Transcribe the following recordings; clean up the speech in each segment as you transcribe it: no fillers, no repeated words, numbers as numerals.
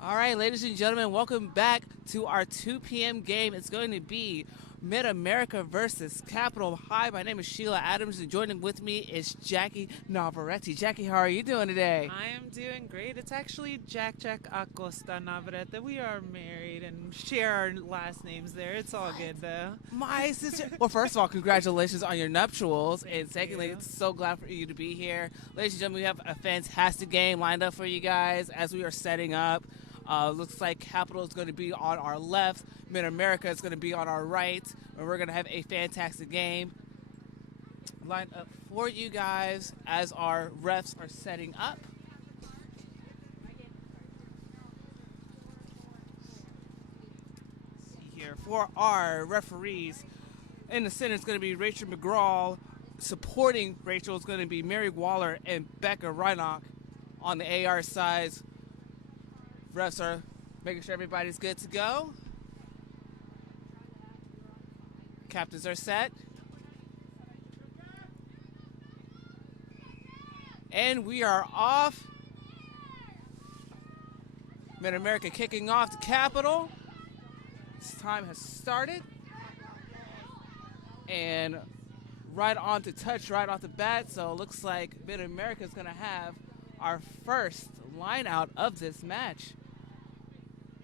All right, ladies and gentlemen, welcome back to our 2 p.m. game. It's going to be Mid-America versus Capitol High. My name is Sheila Adams, and joining with me is Jackie Navarrete. Jackie, how are you doing today? I am doing great. It's actually Jack Acosta Navarrete. We are married and share our last names there. It's all good though. My sister. Well, first of all, congratulations on your nuptials. And secondly, you. it's so glad for you to be here. Ladies and gentlemen, we have a fantastic game lined up for you guys as we are setting up. Looks like Capital is going to be on our left, Mid-America is going to be on our right, and we're going to have a fantastic game lined up for you guys as our refs are setting up. See here for our referees. In the center, it's going to be Rachel McGraw. Supporting Rachel is going to be Mary Waller and Becca Reinach. On the AR sides, refs are making sure everybody's good to go. Captains are set. And we are off. Mid-America kicking off the Capitol. This time has started. And right on to touch, right off the bat. So it looks like Mid-America is going to have our first line out of this match.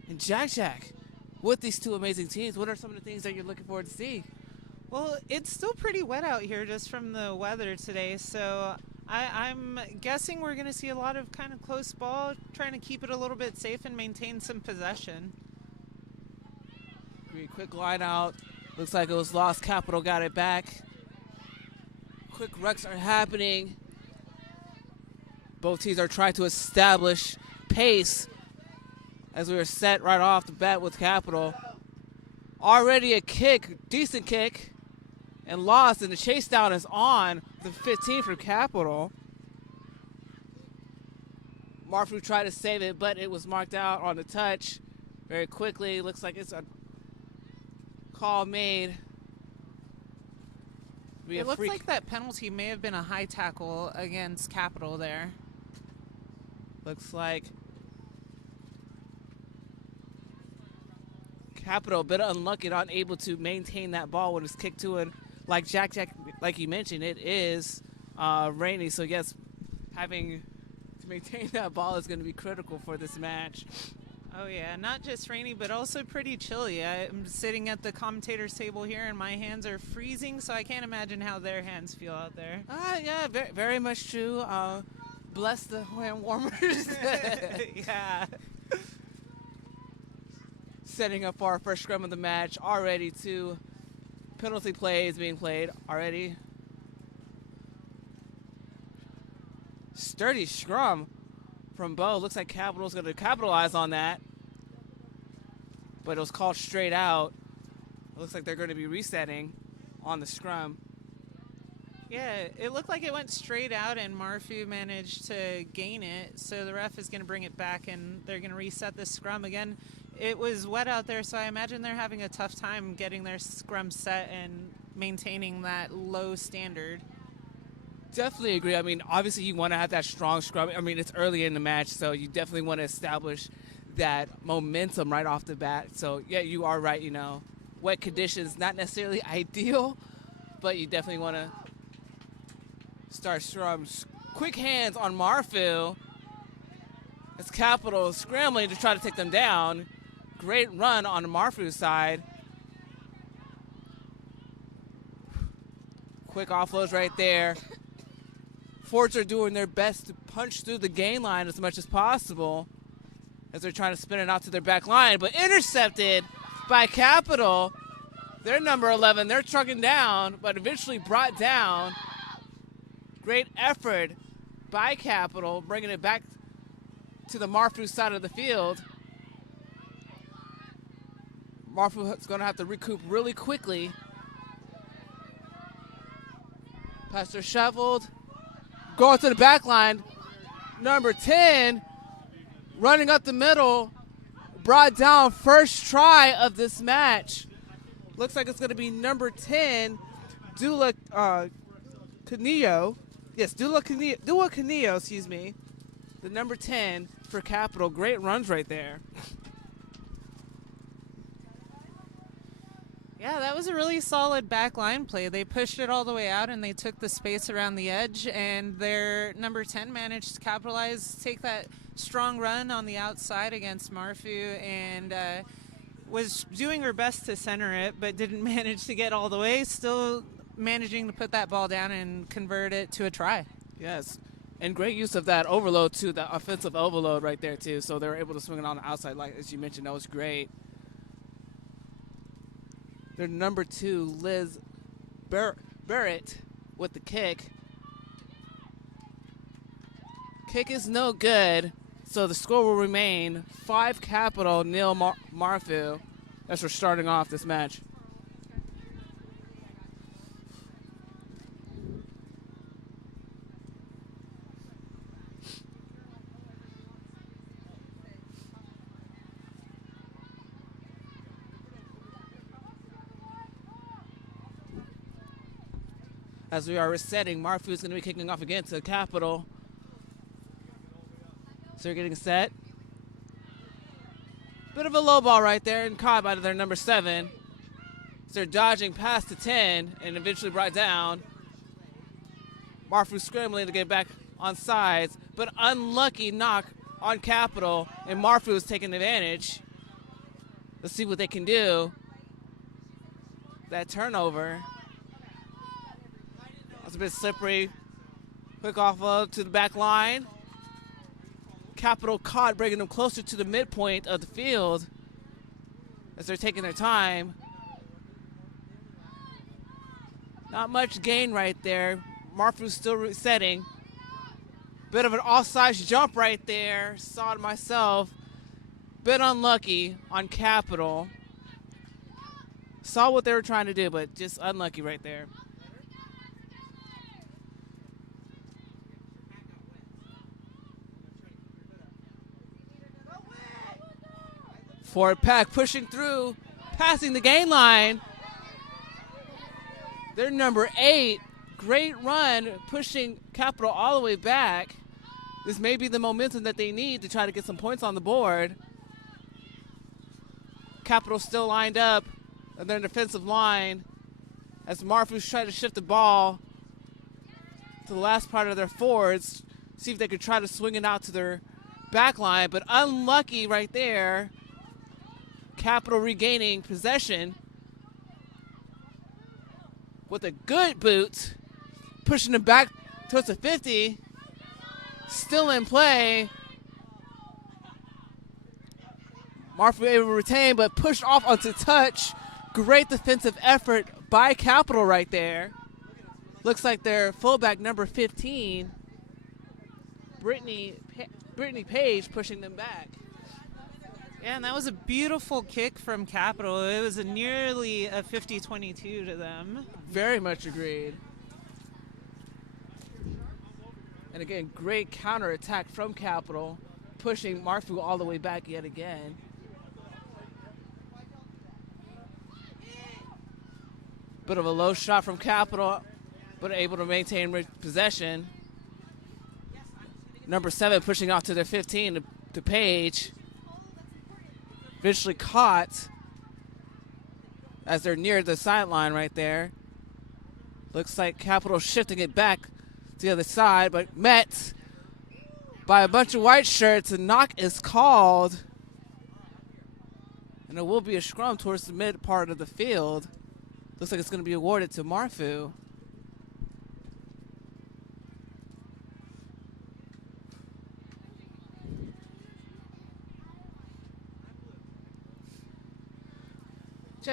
And Jack, with these two amazing teams, what are some of the things that you're looking forward to see? Well, it's still pretty wet out here just from the weather today, so I'm guessing we're going to see a lot of kind of close ball, trying to keep it a little bit safe and maintain some possession. Quick line out. Looks like it was lost. Capital got it back. Quick rucks are happening. Both teams are trying to establish pace as we were set right off the bat with Capital. Already a kick, decent kick, and lost, and the chase down is on the 15 from Capital. Marfu tried to save it, but it was marked out on the touch very quickly. Looks like it's a call made. It looks like that penalty may have been a high tackle against Capital there. Looks like Capital a bit unlucky, not able to maintain that ball when it's kicked to it. Like Jack, like you mentioned, it is rainy, so yes, having to maintain that ball is going to be critical for this match. Oh yeah, not just rainy, but also pretty chilly. I'm sitting at the commentator's table here, and my hands are freezing, so I can't imagine how their hands feel out there. Yeah, very, very much true. Bless the hand warmers. Yeah. Setting up our first scrum of the match. Already 2 penalty plays being played already. Sturdy scrum from Bo. Looks like Capital's going to capitalize on that. But it was called straight out. It looks like they're going to be resetting on the scrum. Yeah, it looked like it went straight out, and Marfu managed to gain it. So the ref is going to bring it back, and they're going to reset the scrum again. It was wet out there, so I imagine they're having a tough time getting their scrum set and maintaining that low standard. Definitely agree. I mean, obviously you want to have that strong scrum. I mean, it's early in the match, so you definitely want to establish that momentum right off the bat. So, yeah, you are right, wet conditions, not necessarily ideal, but you definitely want to start scrums. Quick hands on Marfu. It's Capital scrambling to try to take them down. Great run on the Marfu side. Quick offloads right there. Fords are doing their best to punch through the gain line as much as possible as they're trying to spin it out to their back line, but intercepted by Capital. They're number 11. They're trucking down, but eventually brought down. Great effort by Capital, bringing it back to the Marfu side of the field. Marfu is going to have to recoup really quickly. Pastor shoveled. Going to the back line. Number 10 running up the middle. Brought down first try of this match. Looks like it's going to be number 10, Dula Canillo. Yes, Dula Canillo, excuse me. the number 10 for Capital. Great runs right there. Yeah, that was a really solid back line play. They pushed it all the way out and they took the space around the edge, and their number 10 managed to capitalize, take that strong run on the outside against Marfu, and was doing her best to center it, but didn't manage to get all the way, still managing to put that ball down and convert it to a try. Yes. And great use of that overload, too, the offensive overload right there, too. So they were able to swing it on the outside, like as you mentioned. That was great. Their number 2, Liz Barrett, with the kick. Kick is no good, so the score will remain 5 Capital, 0 Marfu. As we're starting off this match. As we are resetting, Marfu is going to be kicking off again to Capital. So they're getting set. Bit of a low ball right there and caught by their number 7. So they're dodging past the 10 and eventually brought down. Marfu scrambling to get back on sides, but unlucky knock on Capital, and Marfu is taking advantage. Let's see what they can do. That turnover. That's a bit slippery. Quick offload to the back line. Capital caught, bringing them closer to the midpoint of the field as they're taking their time. Not much gain right there. Marfu's still resetting. Bit of an offside jump right there. Saw it myself. Bit unlucky on Capital. Saw what they were trying to do, but just unlucky right there. Forward pack pushing through, passing the gain line. They're number 8. Great run, pushing Capital all the way back. This may be the momentum that they need to try to get some points on the board. Capital still lined up on their defensive line as Marfu's trying to shift the ball to the last part of their forwards, see if they could try to swing it out to their back line, but unlucky right there. Capital regaining possession with a good boot, pushing them back towards the 50. Still in play. Marfu able to retain, but pushed off onto touch. Great defensive effort by Capital right there. Looks like their fullback number 15, Brittany Page, pushing them back. Yeah, and that was a beautiful kick from Capital. It was nearly a 50-22 to them. Very much agreed. And again, great counterattack from Capital, pushing Marfu all the way back yet again. Bit of a low shot from Capital, but able to maintain possession. Number 7 pushing off to their 15 to Page. Eventually caught as they're near the sideline right there. Looks like Capital shifting it back to the other side, but met by a bunch of white shirts. A knock is called, and it will be a scrum towards the mid part of the field. Looks like it's going to be awarded to Marfu.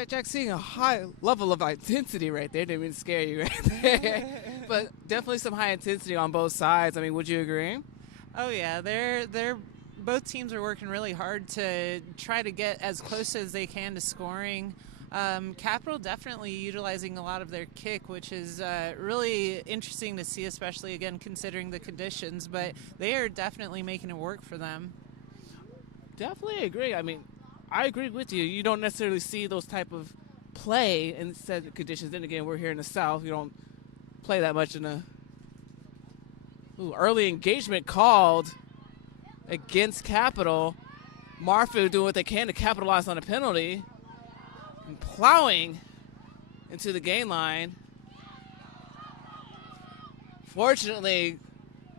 Jack, seeing a high level of intensity right there. Didn't mean to scare you right there. But definitely some high intensity on both sides. I mean, would you agree? Oh, yeah. They're both teams are working really hard to try to get as close as they can to scoring. Capital definitely utilizing a lot of their kick, which is really interesting to see, especially, again, considering the conditions. But they are definitely making it work for them. Definitely agree. I mean, I agree with you. You don't necessarily see those type of play in said conditions. Then again, we're here in the South. You don't play that much in a early engagement called against Capital. Marfu doing what they can to capitalize on a penalty and plowing into the gain line. Fortunately,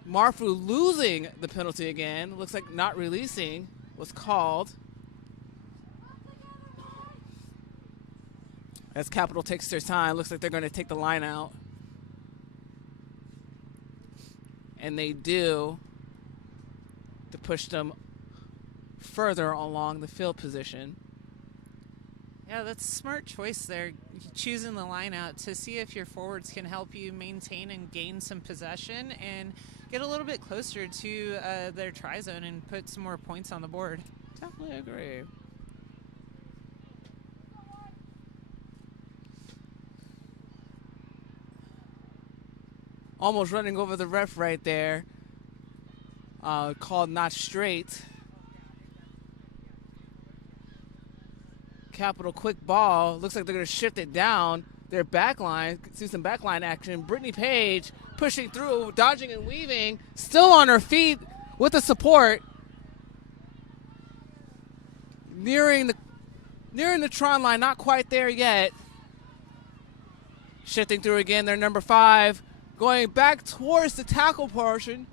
Marfu losing the penalty again. Looks like not releasing was called. As Capital takes their time, looks like they're going to take the line out. And they do, to push them further along the field position. Yeah, that's a smart choice there, choosing the line out to see if your forwards can help you maintain and gain some possession and get a little bit closer to their try zone and put some more points on the board. Definitely agree. Almost running over the ref right there. Called not straight. Capital quick ball. Looks like they're going to shift it down their back line. See some back line action. Brittany Page pushing through, dodging and weaving. Still on her feet with the support. Nearing the Tron line. Not quite there yet. Shifting through again. Their number 5. Going back towards the tackle portion.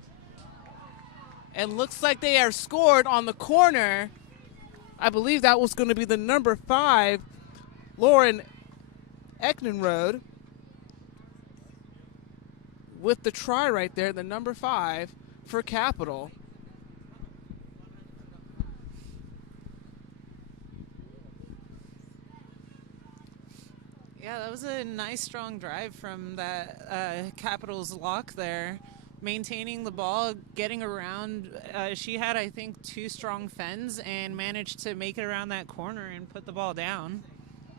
And looks like they are scored on the corner. I believe that was going to be the number 5, Lauren Ecknenrode, with the try right there, the number 5 for Capital. Yeah, that was a nice strong drive from that Capitals lock there. Maintaining the ball, getting around. She had, I think, 2 strong fends and managed to make it around that corner and put the ball down.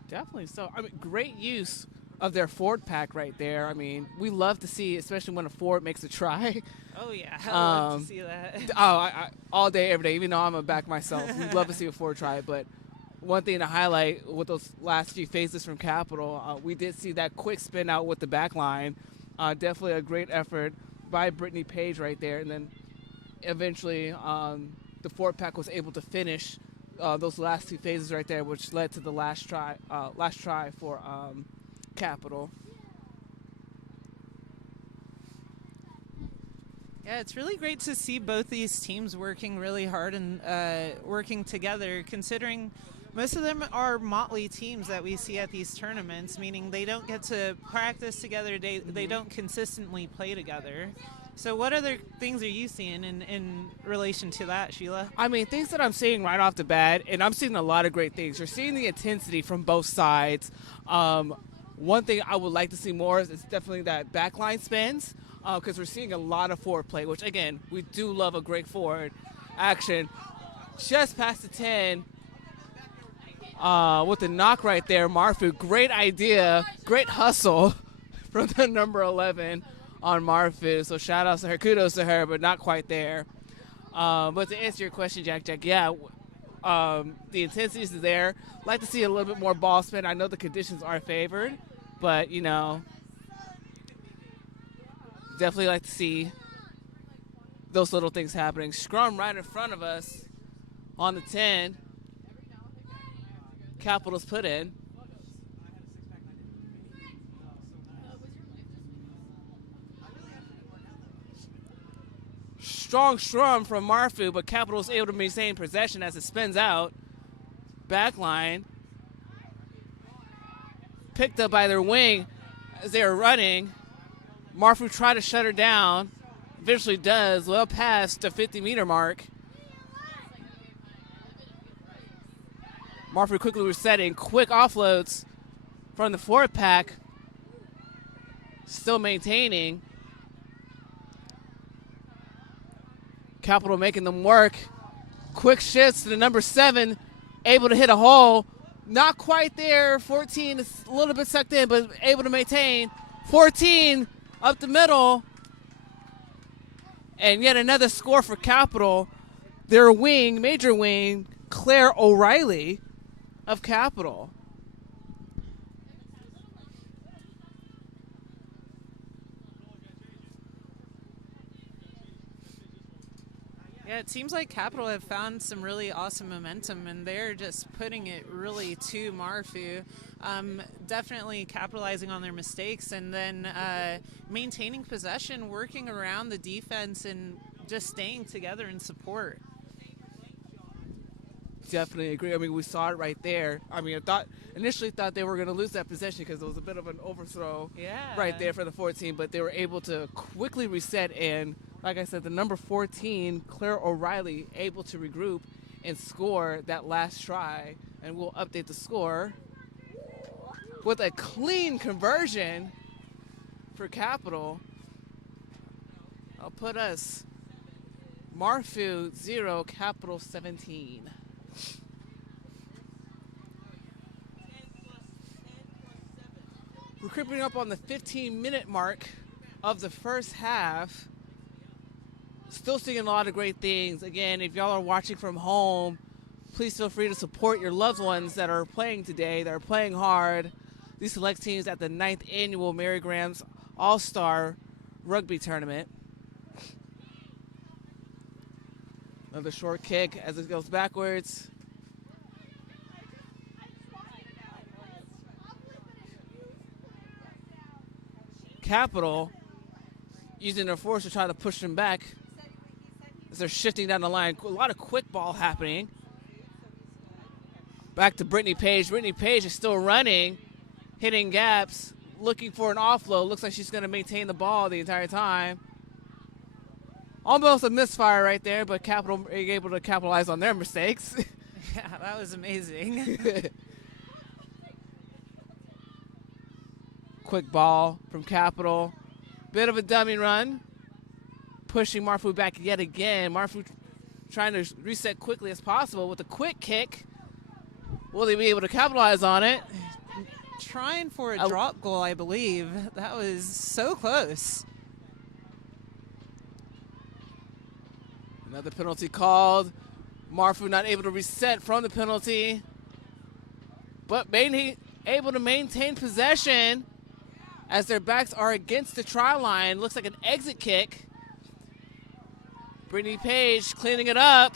Definitely so. I mean, great use of their forward pack right there. I mean, we love to see, especially when a forward makes a try. Oh, yeah. I love to see that. I all day, every day, even though I'm a back myself. We'd love to see a forward try, but one thing to highlight with those last few phases from Capital, we did see that quick spin out with the back line. Definitely a great effort by Brittany Page right there, and then eventually the forward pack was able to finish those last 2 phases right there, which led to the last try for Capital. Yeah, it's really great to see both these teams working really hard and working together, considering most of them are motley teams that we see at these tournaments, meaning they don't get to practice together, they don't consistently play together. So what other things are you seeing in relation to that, Sheila? I mean, things that I'm seeing right off the bat, and I'm seeing a lot of great things. You're seeing the intensity from both sides. One thing I would like to see more is definitely that backline spins, because we're seeing a lot of forward play, which, again, we do love a great forward action. Just past the 10. With the knock right there, Marfu. Great idea, great hustle from the number 11 on Marfu. So shout outs to her, kudos to her, but not quite there. But to answer your question, Jack, yeah, the intensity is there. Like to see a little bit more ball spin. I know the conditions are favored, but definitely like to see those little things happening. Scrum right in front of us on the 10. Capital's put in. Strong scrum from Marfu, but Capital's able to maintain possession as it spins out. Backline. Picked up by their wing as they are running. Marfu tried to shut her down. Eventually does, well past the 50-meter mark. Marfu quickly resetting. Quick offloads from the forward pack. Still maintaining. Capital making them work. Quick shifts to the number 7. Able to hit a hole. Not quite there. 14 is a little bit sucked in, but able to maintain. 14 up the middle. And yet another score for Capital. Their wing, major wing, Claire O'Reilly of Capital. Yeah, it seems like Capital have found some really awesome momentum, and they're just putting it really to Marfu. Definitely capitalizing on their mistakes, and then maintaining possession, working around the defense, and just staying together in support. Definitely agree. I mean, we saw it right there. I mean, initially thought they were going to lose that possession because it was a bit of an overthrow right Yeah. there for the 14, but they were able to quickly reset. And like I said, the number 14, Claire O'Reilly, able to regroup and score that last try. And we'll update the score with a clean conversion for Capital. I'll put us Marfu 0, Capital 17. We're creeping up on the 15-minute mark of the first half. Still seeing a lot of great things. Again, if y'all are watching from home, please feel free to support your loved ones that are playing today, that are playing hard. These select teams at the 9th annual Mary Graham's All-Star Rugby Tournament. Another short kick as it goes backwards. Capital using their force to try to push them back as they're shifting down the line. A lot of quick ball happening. Back to Brittany Page. Brittany Page is still running, hitting gaps, looking for an offload. Looks like she's going to maintain the ball the entire time. Almost a misfire right there, but Capital able to capitalize on their mistakes. Yeah, that was amazing. Quick ball from Capital. Bit of a dummy run. Pushing Marfu back yet again. Marfu trying to reset quickly as possible with a quick kick. Will they be able to capitalize on it? Trying for a drop goal, I believe. That was so close. Another penalty called. Marfu not able to reset from the penalty, but able to maintain possession as their backs are against the try line. Looks like an exit kick. Brittany Page cleaning it up,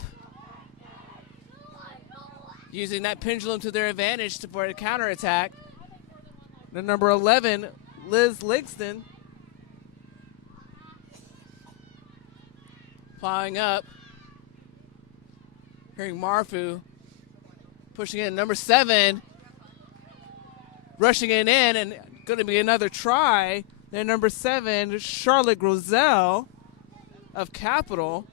using that pendulum to their advantage for a counterattack. The number 11, Liz Lingston, plowing up. Hearing Marfu pushing in. Number 7, rushing it in, and going to be another try. Then number 7, Charlotte Grosel of Capital.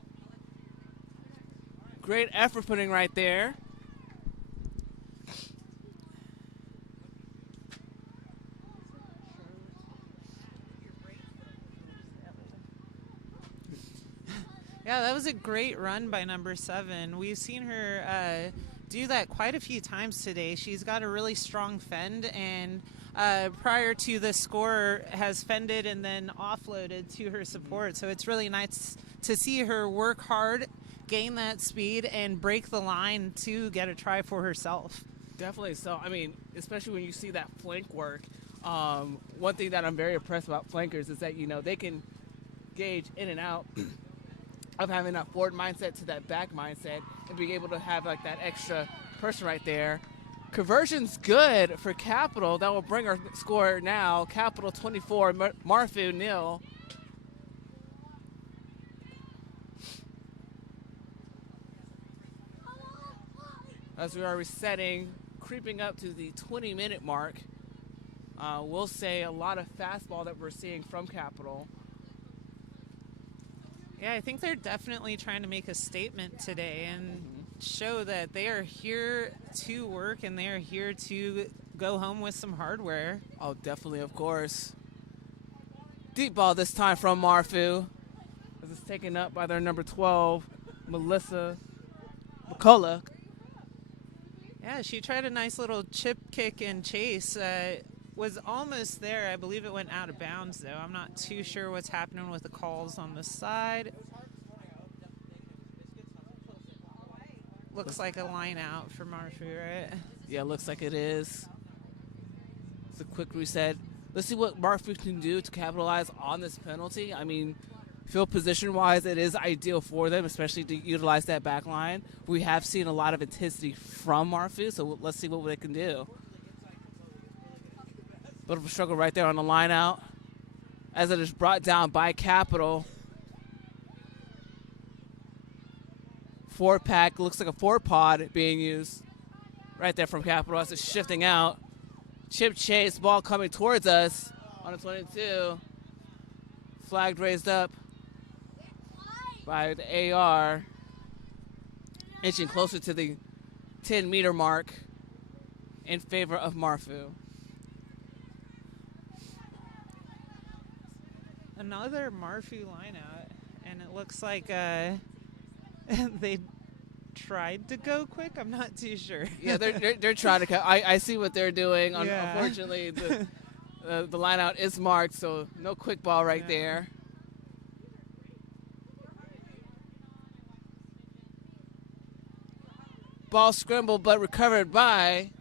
Great effort putting right there. Yeah, that was a great run by number 7. We've seen her do that quite a few times today. She's got a really strong fend, and prior to the score has fended and then offloaded to her support. So it's really nice to see her work hard, gain that speed, and break the line to get a try for herself. Definitely so. I mean, especially when you see that flank work. One thing that I'm very impressed about flankers is that, they can gauge in and out of having that forward mindset to that back mindset and being able to have like that extra person right there. Conversion's good for Capital. That will bring our score now. Capital 24, Marfu 0. As we are resetting, creeping up to the 20-minute mark. We'll say a lot of fastball that we're seeing from Capital. Yeah, I think they're definitely trying to make a statement today and show that they are here to work and they are here to go home with some hardware. Oh, definitely, of course. Deep ball this time from Marfu, as it's taken up by their number 12, Melissa McCullough. Yeah, she tried a nice little chip kick and chase. Was almost there. I believe it went out of bounds, though. I'm not too sure what's happening with the calls on the side. Looks like a line out for Marfu, right? Yeah, looks like it is. It's a quick reset. Let's see what Marfu can do to capitalize on this penalty. I mean, Field position-wise, it is ideal for them, especially to utilize that back line. We have seen a lot of intensity from Marfu, so let's see what they can do. Bit of a struggle right there on the line out, as it is brought down by Capital. 4-pack, looks like a 4-pod being used right there from Capital as it's shifting out. Chip chase, ball coming towards us on the 22. Flag raised up by the AR, inching closer to the 10-meter mark in favor of Marfu. Another Marfu lineout, and it looks like they tried to go quick. I'm not too sure. Yeah, they're trying to cut. I see what they're doing. Yeah. Unfortunately, the lineout is marked, so no quick ball right there. Ball scrambled, but recovered by.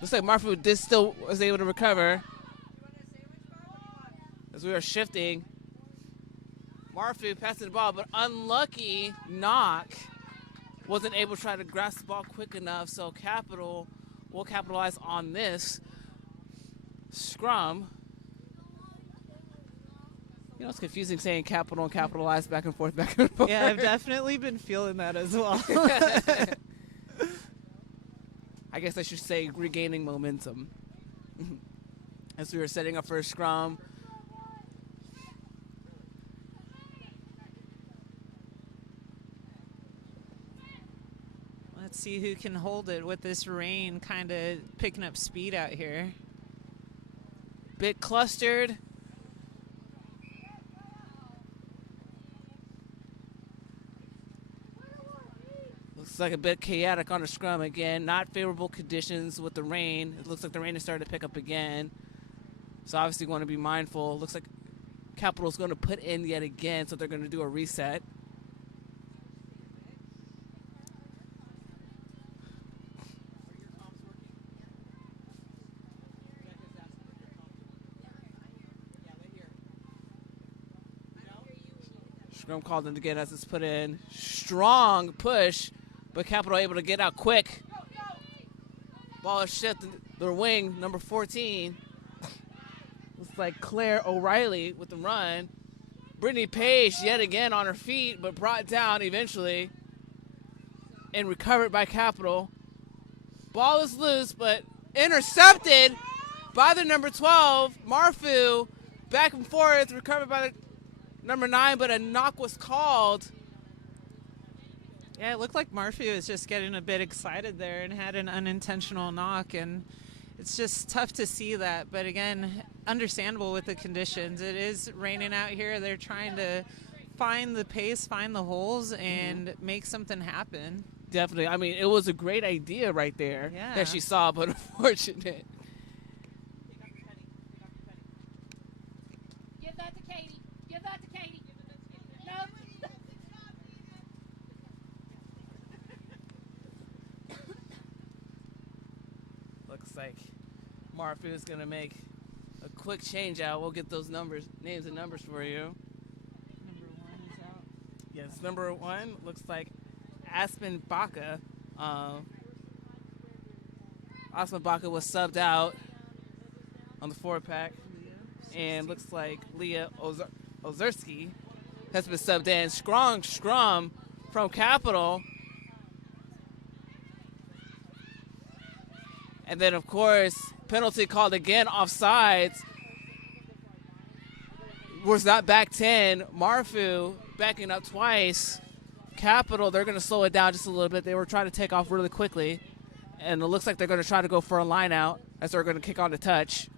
Looks like Marfu still was able to recover. As we are shifting. Marfu passing the ball, but unlucky knock. Wasn't able to try to grasp the ball quick enough, so Capital will capitalize on this scrum. You know, it's confusing saying Capital and capitalize back and forth, back and forth. Yeah, I've definitely been feeling that as well. I guess I should say regaining momentum. As we were setting up for a scrum. Let's see who can hold it with this rain kind of picking up speed out here. Bit clustered. Looks like a bit chaotic on the scrum again. Not favorable conditions with the rain. It looks like the rain is starting to pick up again. So obviously want to be mindful. Looks like Capital's going to put in yet again, so they're going to do a reset. Scrum called in again as it's put in. Strong push, but Capital able to get out quick. Ball is shifted their wing, number 14. Looks like Claire O'Reilly with the run. Brittany Page yet again on her feet, but brought down eventually and recovered by Capital. Ball is loose, but intercepted by the number 12, Marfu. Back and forth, recovered by the number 9, but a knock was called. Yeah, it looked like Marfu was just getting a bit excited there and had an unintentional knock, and it's just tough to see that. But again, understandable with the conditions. It is raining out here. They're trying to find the pace, find the holes, and make something happen. Definitely. I mean, it was a great idea right there that she saw, but unfortunate. Give that to Katie. Give that to Katie. No. Looks like Marfu is going to make a quick change out. We'll get those names and numbers for you. Number 1 is out. Yes, number 1 looks like Aspen Baca. Aspen Baca was subbed out on the 4-pack. And looks like Leah Ozerski has been subbed in. Strong scrum from Capital. And then, of course, penalty called again, offsides. Was not back 10. Marfu backing up twice. Capital, they're going to slow it down just a little bit. They were trying to take off really quickly. And it looks like they're going to try to go for a line out as they're going to kick on the touch.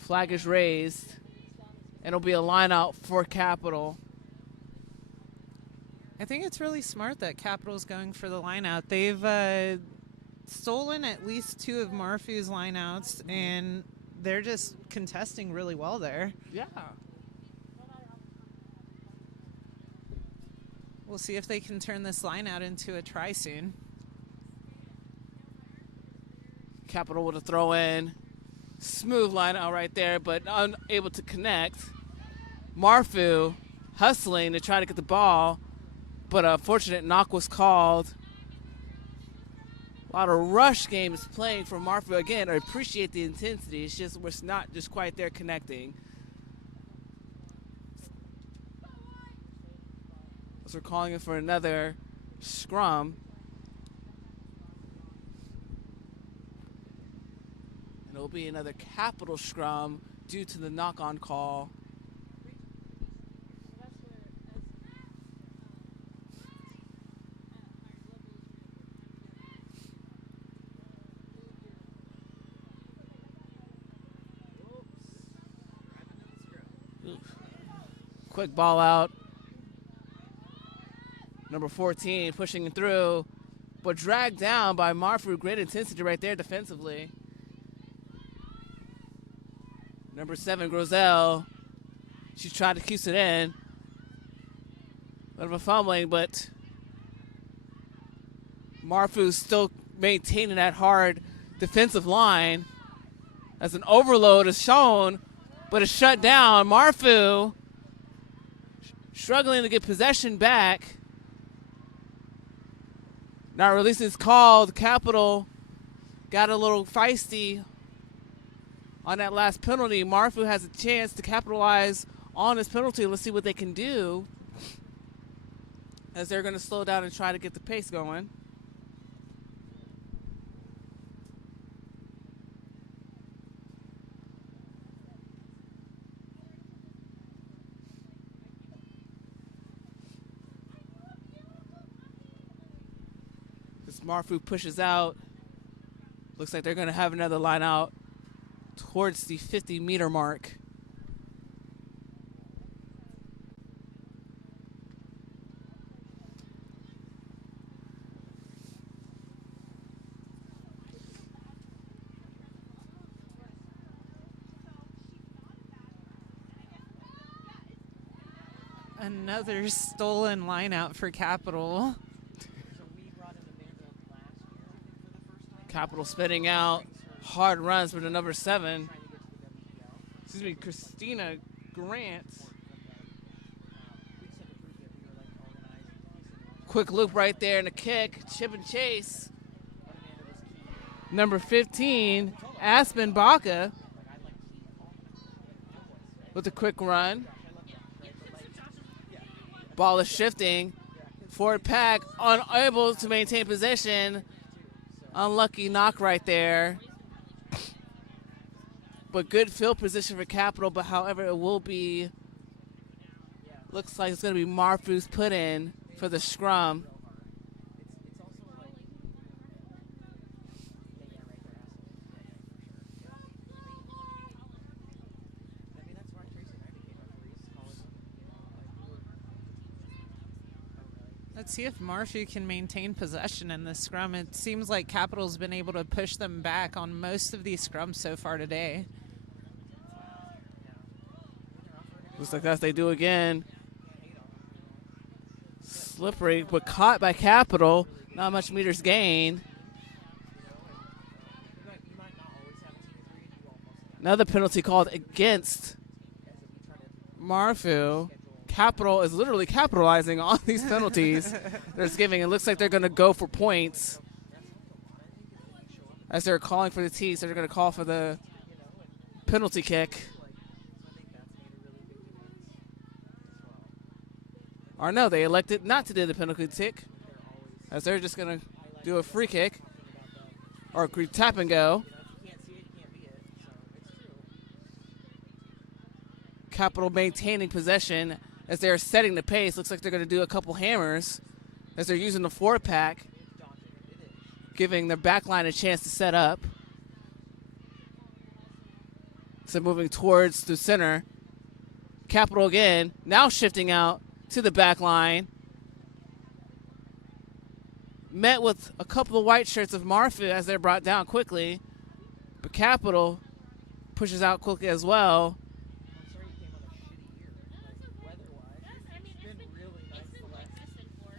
Flag is raised. And it'll be a line out for Capital. I think it's really smart that Capital's going for the line out. They've stolen at least 2 of Marfu's lineouts, and they're just contesting really well there. Yeah. We'll see if they can turn this line out into a try soon. Capital with a throw in. Smooth line out right there, but unable to connect. Marfu hustling to try to get the ball, but a fortunate knock was called. A lot of rush games playing for Marfu. Again, I appreciate the intensity. It's just we're not just quite there connecting. So we're calling it for another scrum. And it'll be another capital scrum due to the knock-on call. Quick ball out. Number 14 pushing through, but dragged down by Marfu. Great intensity right there defensively. Number 7, Grosel. She tried to keep it in. A bit of a fumbling, but Marfu's still maintaining that hard defensive line. As an overload is shown, but it's shut down. Marfu struggling to get possession back. Not releasing is called. Capital got a little feisty on that last penalty. Marfu has a chance to capitalize on this penalty. Let's see what they can do as they're going to slow down and try to get the pace going. As Marfu pushes out, looks like they're going to have another line out towards the 50-meter mark. Another stolen line out for Capital. Capital spitting out hard runs for the number 7. Excuse me, Christina Grant. Quick loop right there and a kick. Chip and chase. Number 15, Aspen Baca with a quick run. Ball is shifting. Forward pack, unable to maintain possession. Unlucky knock right there. But good field position for Capital, but however it will be, looks like it's going to be Marfu's put in for the scrum. Let's see if Marfu can maintain possession in this scrum. It seems like Capital's been able to push them back on most of these scrums so far today. Looks like that's they do again. Slippery, but caught by Capital. Not much meters gained. Another penalty called against Marfu. Capital is literally capitalizing on these penalties they're giving. It looks like they're going to go for points as they're calling for the tee, so they're going to call for the penalty kick. Or no, they elected not to do the penalty kick, as they're just going to do a free kick or a tap and go. Capital maintaining possession as they're setting the pace. Looks like they're going to do a couple hammers as they're using the 4-pack, giving their back line a chance to set up. So moving towards the center. Capital again, now shifting out to the back line. Met with a couple of white shirts of Marfu as they're brought down quickly. But Capital pushes out quickly as well.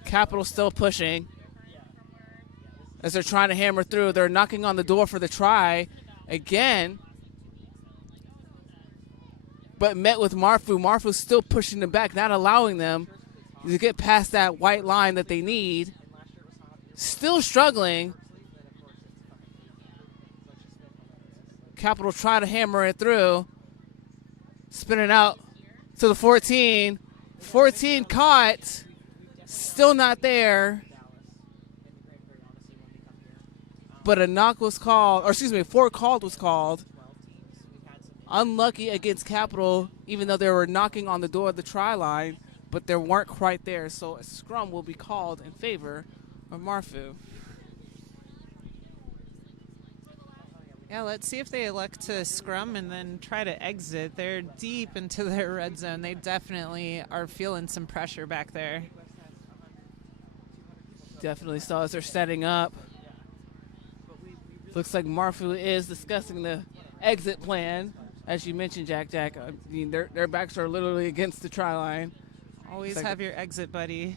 Capital still pushing as they're trying to hammer through. They're knocking on the door for the try again. but met with Marfu. Marfu's still pushing them back, not allowing them to get past that white line that they need. Still struggling. Capital trying to hammer it through. Spinning out to the 14. 14 caught. Still not there. But a knock was called, or excuse me, a forward call was called. Unlucky against Capital, even though they were knocking on the door of the try line, but they weren't quite there. So a scrum will be called in favor of Marfu. Yeah, let's see if they elect to scrum and then try to exit. They're deep into their red zone. They definitely are feeling some pressure back there. Definitely so as they're setting up. Looks like Marfu is discussing the exit plan. As you mentioned, Jack. I mean, their backs are literally against the try line. Always like have your exit buddy.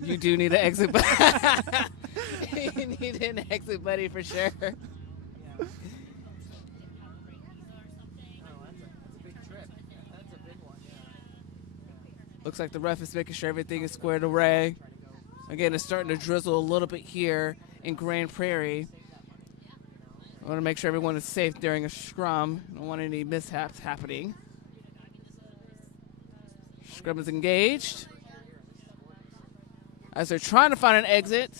You do need an exit buddy. You need an exit buddy for sure. Looks like the ref is making sure everything is squared away. Again, it's starting to drizzle a little bit here in Grand Prairie. I want to make sure everyone is safe during a scrum. I don't want any mishaps happening. Scrum is engaged. As they're trying to find an exit.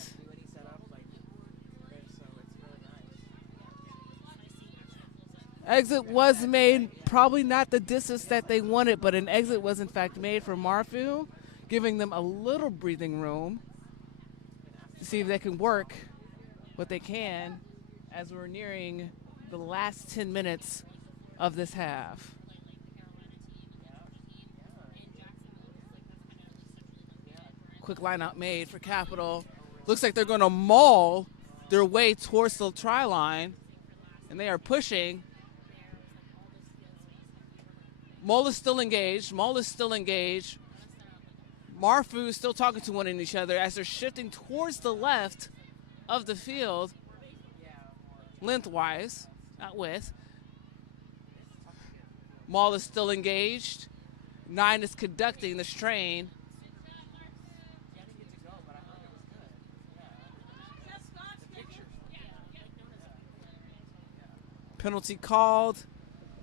Exit was made, probably not the distance that they wanted, but an exit was in fact made for Marfu, giving them a little breathing room to see if they can work what they can as we're nearing the last 10 minutes of this half. Quick line out made for Capital. Looks like they're going to maul their way towards the try line, and they are pushing. Mole is still engaged. Marfu is still talking to one in each other as they're shifting towards the left of the field, lengthwise, not width. Maul is still engaged. 9 is conducting the strain. Penalty called.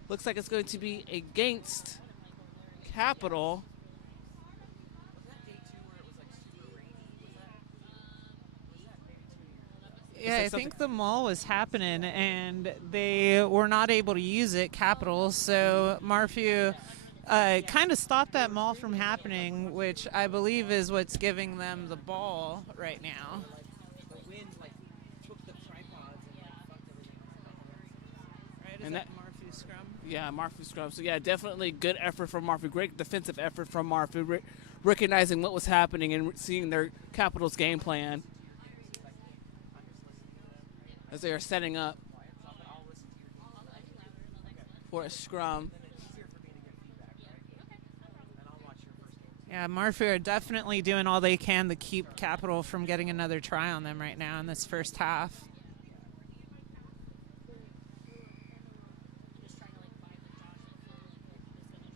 Looks like it's going to be against Capital. Yeah, I think the maul was happening, and they were not able to use it, Capital. So Marfu kind of stopped that maul from happening, which I believe is what's giving them the ball right now. Right, is that Marfu scrum? Yeah, Marfu scrum. So, yeah, definitely good effort from Marfu. Great defensive effort from Marfu, recognizing what was happening and seeing their Capital's game plan as they are setting up for a scrum. Yeah, Marfu are definitely doing all they can to keep Capital from getting another try on them right now in this first half.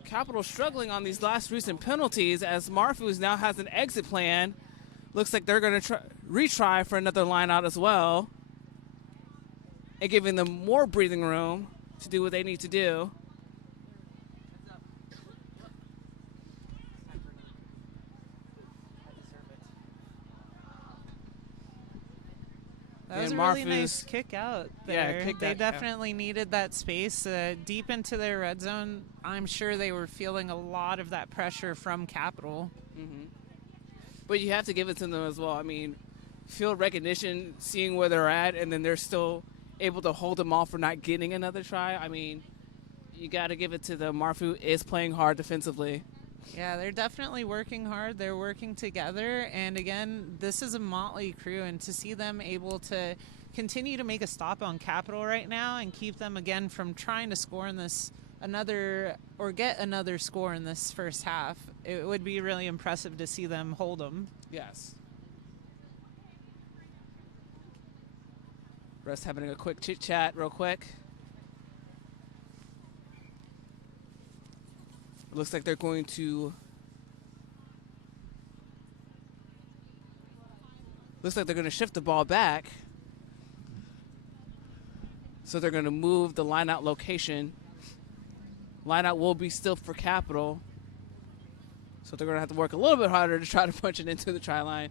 Capital struggling on these last recent penalties as Marfu now has an exit plan. Looks like they're going to retry for another line out as well, and giving them more breathing room to do what they need to do. That was a really nice kick out there. Yeah, they definitely needed that space deep into their red zone. I'm sure they were feeling a lot of that pressure from Capital. Mm-hmm. But you have to give it to them as well. I mean, field recognition, seeing where they're at, and then they're still able to hold them off for not getting another try. I mean, you got to give it to them. Marfu is playing hard defensively. Yeah, they're definitely working hard. They're working together. And again, this is a motley crew. And to see them able to continue to make a stop on Capital right now and keep them again from trying to score in this get another score in this first half, it would be really impressive to see them hold them. Yes. Russ having a quick chit chat real quick. It looks like they're going to. Looks like they're going to shift the ball back. So they're going to move the line-out location. Line-out will be still for Capital. So they're going to have to work a little bit harder to try to punch it into the try line.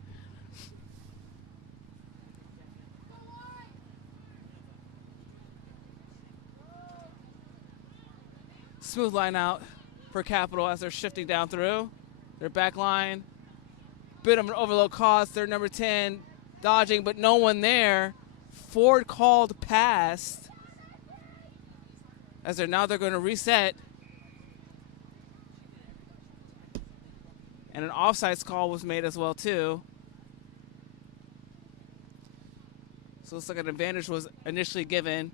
Smooth line out for Capital as they're shifting down through. Their back line. Bit of an overload caused. Their number 10 dodging, but no one there. Ford called pass. As they're going to reset. And an offsides call was made as well, too. So it looks like an advantage was initially given.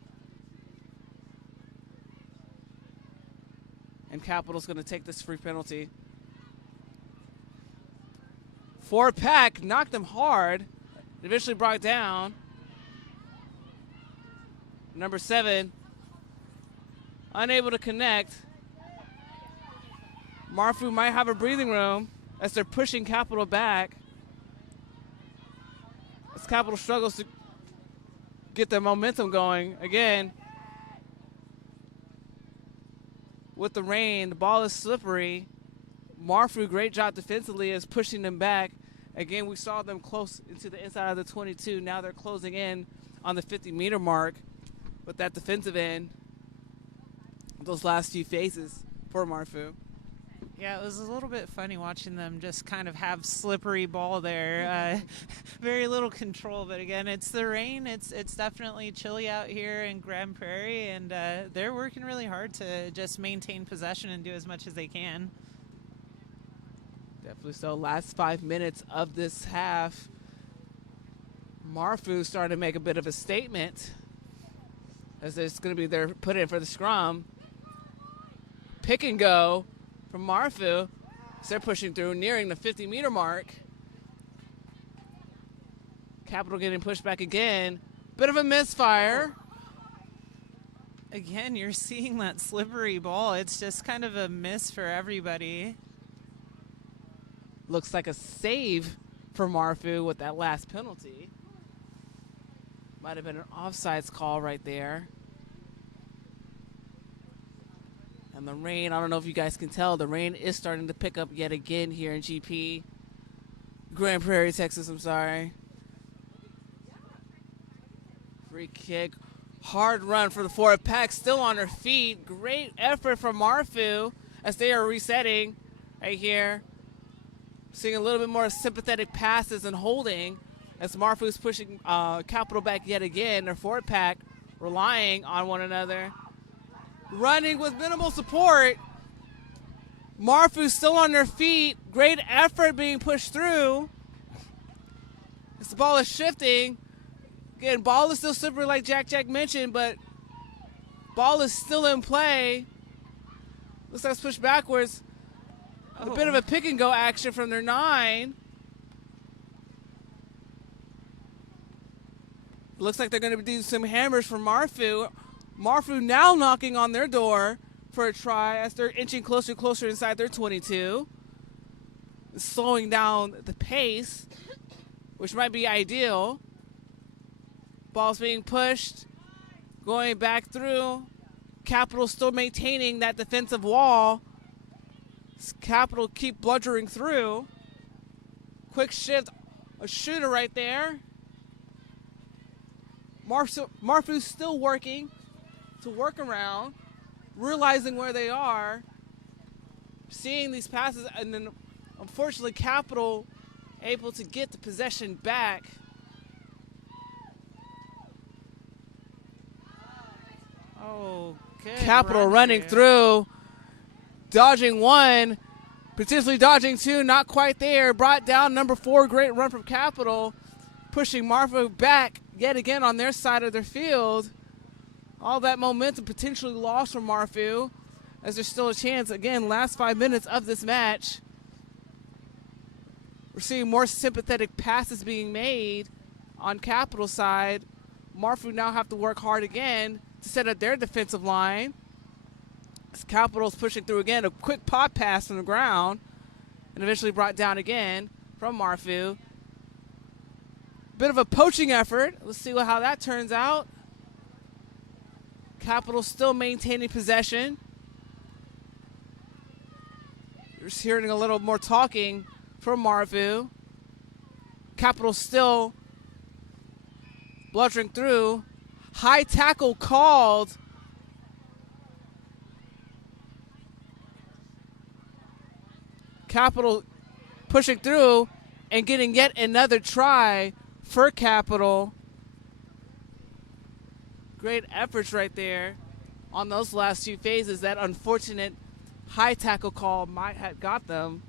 And Capital's going to take this free penalty. Ford Pack knocked him hard. Eventually brought down. Number 7, unable to connect. Marfu might have a breathing room as they're pushing Capital back. As Capital struggles to get their momentum going. Again, with the rain, the ball is slippery. Marfu, great job defensively, is pushing them back. Again, we saw them close into the inside of the 22. Now they're closing in on the 50-meter mark with that defensive end. Those last few phases for Marfu. Yeah, it was a little bit funny watching them just kind of have slippery ball there. Very little control, but again, it's the rain. It's definitely chilly out here in Grand Prairie, and they're working really hard to just maintain possession and do as much as they can. Definitely so. Last 5 minutes of this half, Marfu starting to make a bit of a statement as it's going to be their put in for the scrum. Pick and go from Marfu. So they're pushing through, nearing the 50-meter mark. Capital getting pushed back again. Bit of a misfire. Again, you're seeing that slippery ball. It's just kind of a miss for everybody. Looks like a save for Marfu with that last penalty. Might have been an offsides call right there. And the rain, I don't know if you guys can tell, the rain is starting to pick up yet again here in GP. Grand Prairie, Texas, I'm sorry. Free kick. Hard run for the Ford Pack, still on their feet. Great effort from Marfu as they are resetting right here. Seeing a little bit more sympathetic passes and holding as Marfu's pushing Capital back yet again. Their Ford Pack relying on one another. Running with minimal support. Marfu still on their feet. Great effort being pushed through. As the ball is shifting. Again, ball is still slippery like Jack mentioned, but ball is still in play. Looks like it's pushed backwards. A bit of a pick and go action from their 9. Looks like they're going to do some hammers for Marfu. Marfu now knocking on their door for a try as they're inching closer and closer inside their 22. Slowing down the pace, which might be ideal. Ball's being pushed, going back through. Capital still maintaining that defensive wall. Capital keep bludgeoning through. Quick shift, a shooter right there. Marfu's still working to work around, realizing where they are, seeing these passes, and then unfortunately Capital able to get the possession back. Oh, good. Capital running through, dodging one, potentially dodging two, not quite there. Brought down number 4, great run from Capital, pushing Marfu back yet again on their side of their field. All that momentum potentially lost from Marfu as there's still a chance. Again, last 5 minutes of this match. We're seeing more sympathetic passes being made on Capital side. Marfu now have to work hard again to set up their defensive line Capitals pushing through again. A quick pop pass from the ground and eventually brought down again from Marfu. Bit of a poaching effort. Let's see how that turns out. Capitals still maintaining possession. You're just hearing a little more talking from Marfu. Capitals still bludgeoning through. High tackle called. Capital pushing through and getting yet another try for Capital. Great efforts right there on those last few phases. That unfortunate high tackle call might have got them.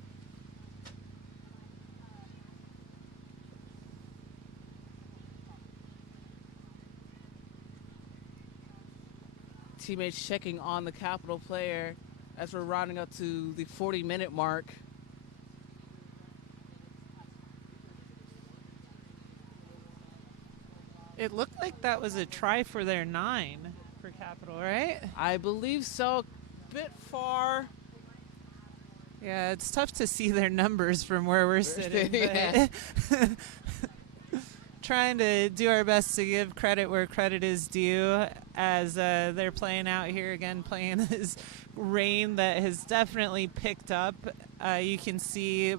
Teammates checking on the Capital player as we're rounding up to the 40-minute mark. It looked like that was a try for their 9 for Capital, right? I believe so. Bit far. Yeah, it's tough to see their numbers from where we're sitting. Yeah. But trying to do our best to give credit where credit is due as they're playing out here again, playing this rain that has definitely picked up. You can see,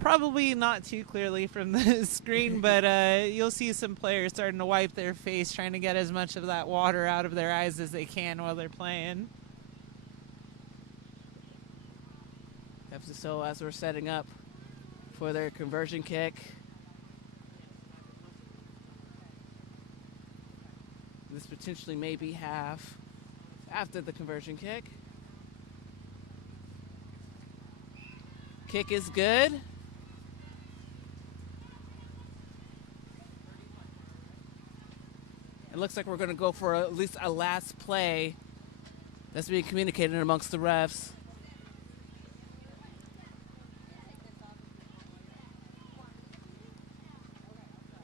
probably not too clearly from the screen, but you'll see some players starting to wipe their face, trying to get as much of that water out of their eyes as they can while they're playing. So as we're setting up for their conversion kick. This potentially may be half after the conversion kick. Kick is good. It looks like we're going to go for at least a last play that's being communicated amongst the refs.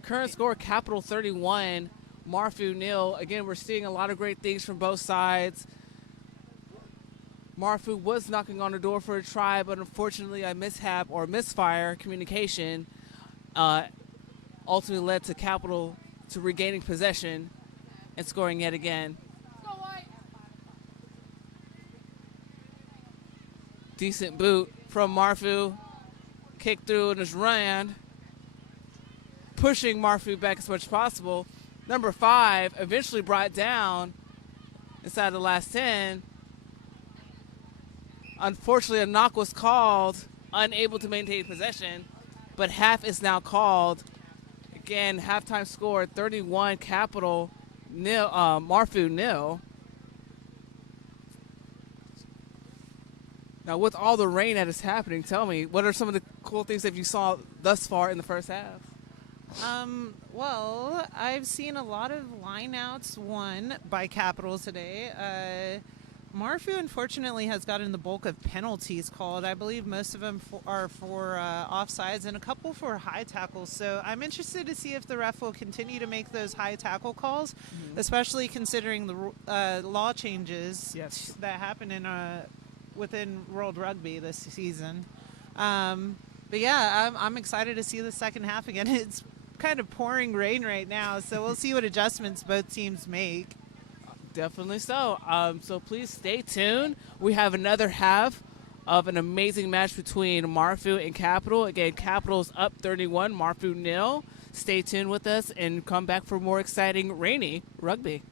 Current score, Capital 31, Marfu 0. Again, we're seeing a lot of great things from both sides. Marfu was knocking on the door for a try, but unfortunately a mishap or misfire communication ultimately led to Capital to regaining possession and scoring yet again. Decent boot from Marfu. Kick through and just ran, pushing Marfu back as much as possible. Number 5 eventually brought down inside the last 10. Unfortunately, a knock was called, unable to maintain possession, but half is now called. Again, halftime score, 31 Capital, Marfu 0. Now, with all the rain that is happening, tell me, what are some of the cool things that you saw thus far in the first half? Well, I've seen a lot of lineouts won by Capital today. Marfu, unfortunately, has gotten the bulk of penalties called. I believe most of them are for offsides and a couple for high tackles. So I'm interested to see if the ref will continue to make those high tackle calls, especially considering the law changes that happen in within World Rugby this season. But yeah, I'm excited to see the second half again. It's kind of pouring rain right now, so we'll see what adjustments both teams make. Definitely so. So please stay tuned. We have another half of an amazing match between Marfu and Capital. Again, Capital's up 31, Marfu 0. Stay tuned with us and come back for more exciting rainy rugby.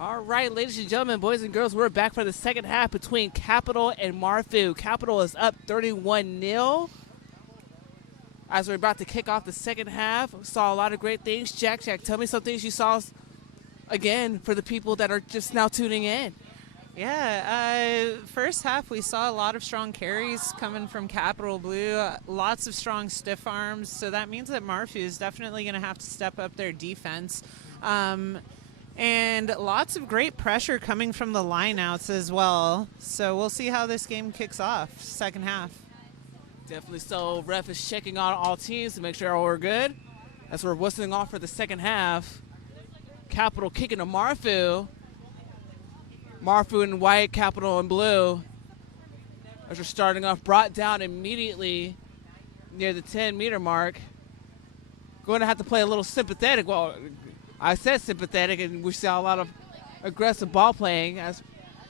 All right, ladies and gentlemen, boys and girls, we're back for the second half between Capital and Marfu. Capital is up 31-0. As we're about to kick off the second half, we saw a lot of great things. Jack, tell me some things you saw again for the people that are just now tuning in. Yeah, first half we saw a lot of strong carries coming from Capital Blue, lots of strong stiff arms, so that means that Marfu is definitely going to have to step up their defense. And lots of great pressure coming from the lineouts as well, so we'll see how this game kicks off, second half. Definitely so. Ref is checking on all teams to make sure we're good. As we're whistling off for the second half, Capital kicking to Marfu. Marfu in white, Capital in blue. As we're starting off, brought down immediately near the 10-meter mark. Going to have to play a little sympathetic. Well, I said sympathetic, and we saw a lot of aggressive ball playing as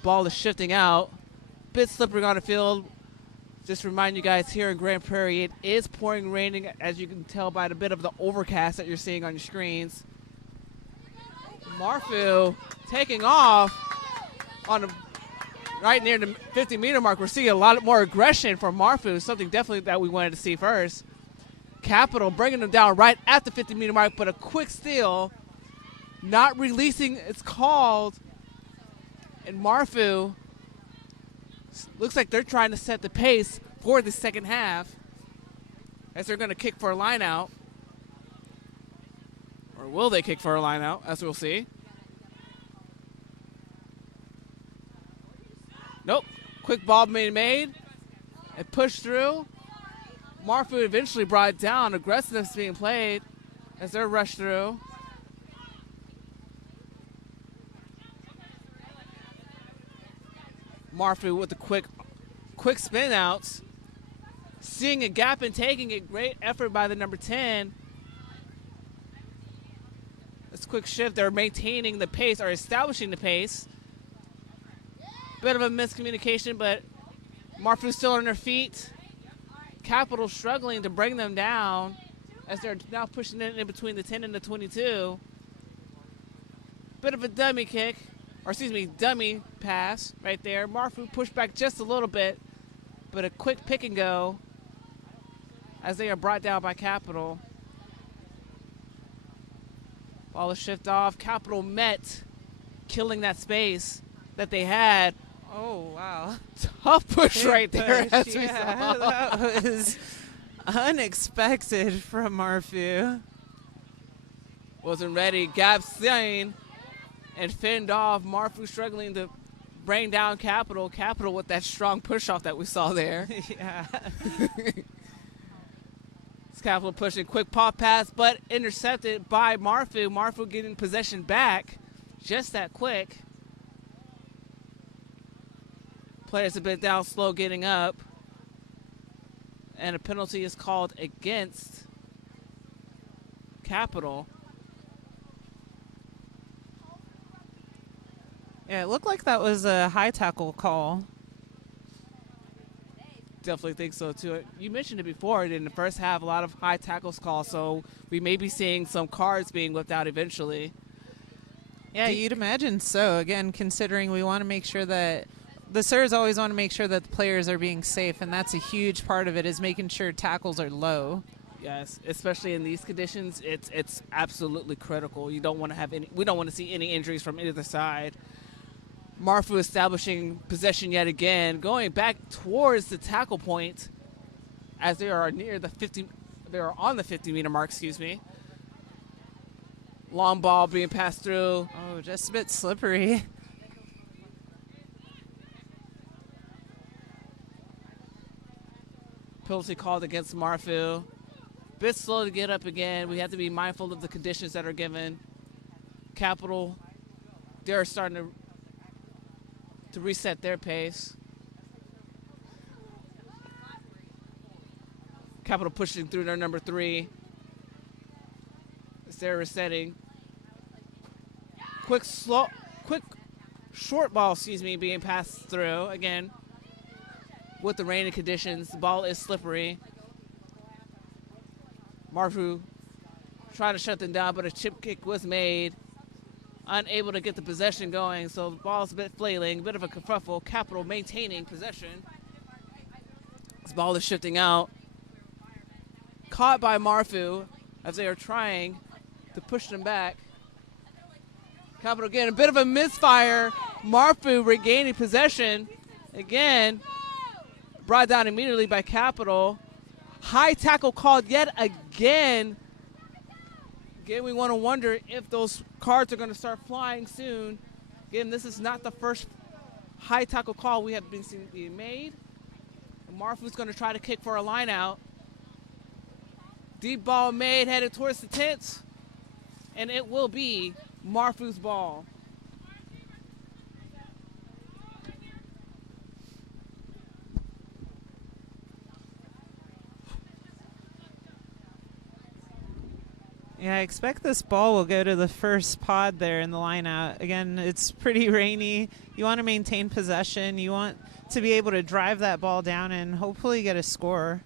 ball is shifting out. Bit slippery on the field. Just remind you guys, here in Grand Prairie, it is pouring raining, as you can tell by the bit of the overcast that you're seeing on your screens. Marfu taking off on right near the 50-meter mark. We're seeing a lot more aggression from Marfu, something definitely that we wanted to see first. Capital bringing them down right at the 50-meter mark, but a quick steal, not releasing, it's called, and Marfu looks like they're trying to set the pace for the second half as they're going to kick for a line out. Or will they kick for a line out, as we'll see. Nope. Quick ball being made and pushed through. Marfu eventually brought it down. Aggressiveness being played as they're rushed through. Marfu with the quick spin outs. Seeing a gap and taking it. Great effort by the number 10. This quick shift. They're maintaining the pace or establishing the pace. Bit of a miscommunication, but Marfu's still on their feet. Capital struggling to bring them down as they're now pushing it in between the 10 and the 22. Bit of a dummy kick. Or excuse me, dummy pass right there. Marfu pushed back just a little bit, but a quick pick and go as they are brought down by Capital. Ball is shift off. Capital met, killing that space that they had. Oh, wow. Tough push right there. Push, As we yeah, saw. that was unexpected from Marfu. Wasn't ready. Gap seen and finned off. Marfu struggling to bring down Capital. Capital with that strong push off that we saw there. Yeah. It's Capital pushing. Quick pop pass, but intercepted by Marfu. Marfu getting possession back just that quick. Players a bit down, slow getting up. And a penalty is called against Capital. Yeah, it looked like that was a high tackle call. Definitely think so, too. You mentioned it before. In the first half, a lot of high tackles calls, so we may be seeing some cards being whipped out eventually. Yeah, you'd imagine so. Again, considering we want to make sure that the Sirs always want to make sure that the players are being safe, and that's a huge part of it, is making sure tackles are low. Yes, especially in these conditions, it's absolutely critical. You don't want to have any. We don't want to see any injuries from either side. Marfu establishing possession yet again, going back towards the tackle point as they are near the 50. They are on the 50-meter mark. Excuse me. Long ball being passed through. Oh, just a bit slippery. Penalty called against Marfu. Bit slow to get up again. We have to be mindful of the conditions that are given. Capital, they're starting to reset their pace. Capital pushing through their number 3. As they're resetting. Quick short ball, being passed through again. With the rainy conditions, the ball is slippery. Marfu trying to shut them down, but a chip kick was made. unable to get the possession going. So the ball's a bit flailing, a bit of a kerfuffle. Capital maintaining possession. This ball is shifting out. Caught by Marfu as they are trying to push them back. Capital again, a bit of a misfire. Marfu regaining possession. Again, brought down immediately by Capital. High tackle called yet again. Again, we want to wonder if those cards are going to start flying soon. Again, this is not the first high tackle call we have been seeing being made. Marfu's going to try to kick for a line out. Deep ball made, headed towards the tents. And it will be Marfu's ball. Yeah, I expect this ball will go to the first pod there in the line out. Again, it's pretty rainy. You want to maintain possession. You want to be able to drive that ball down and hopefully get a score.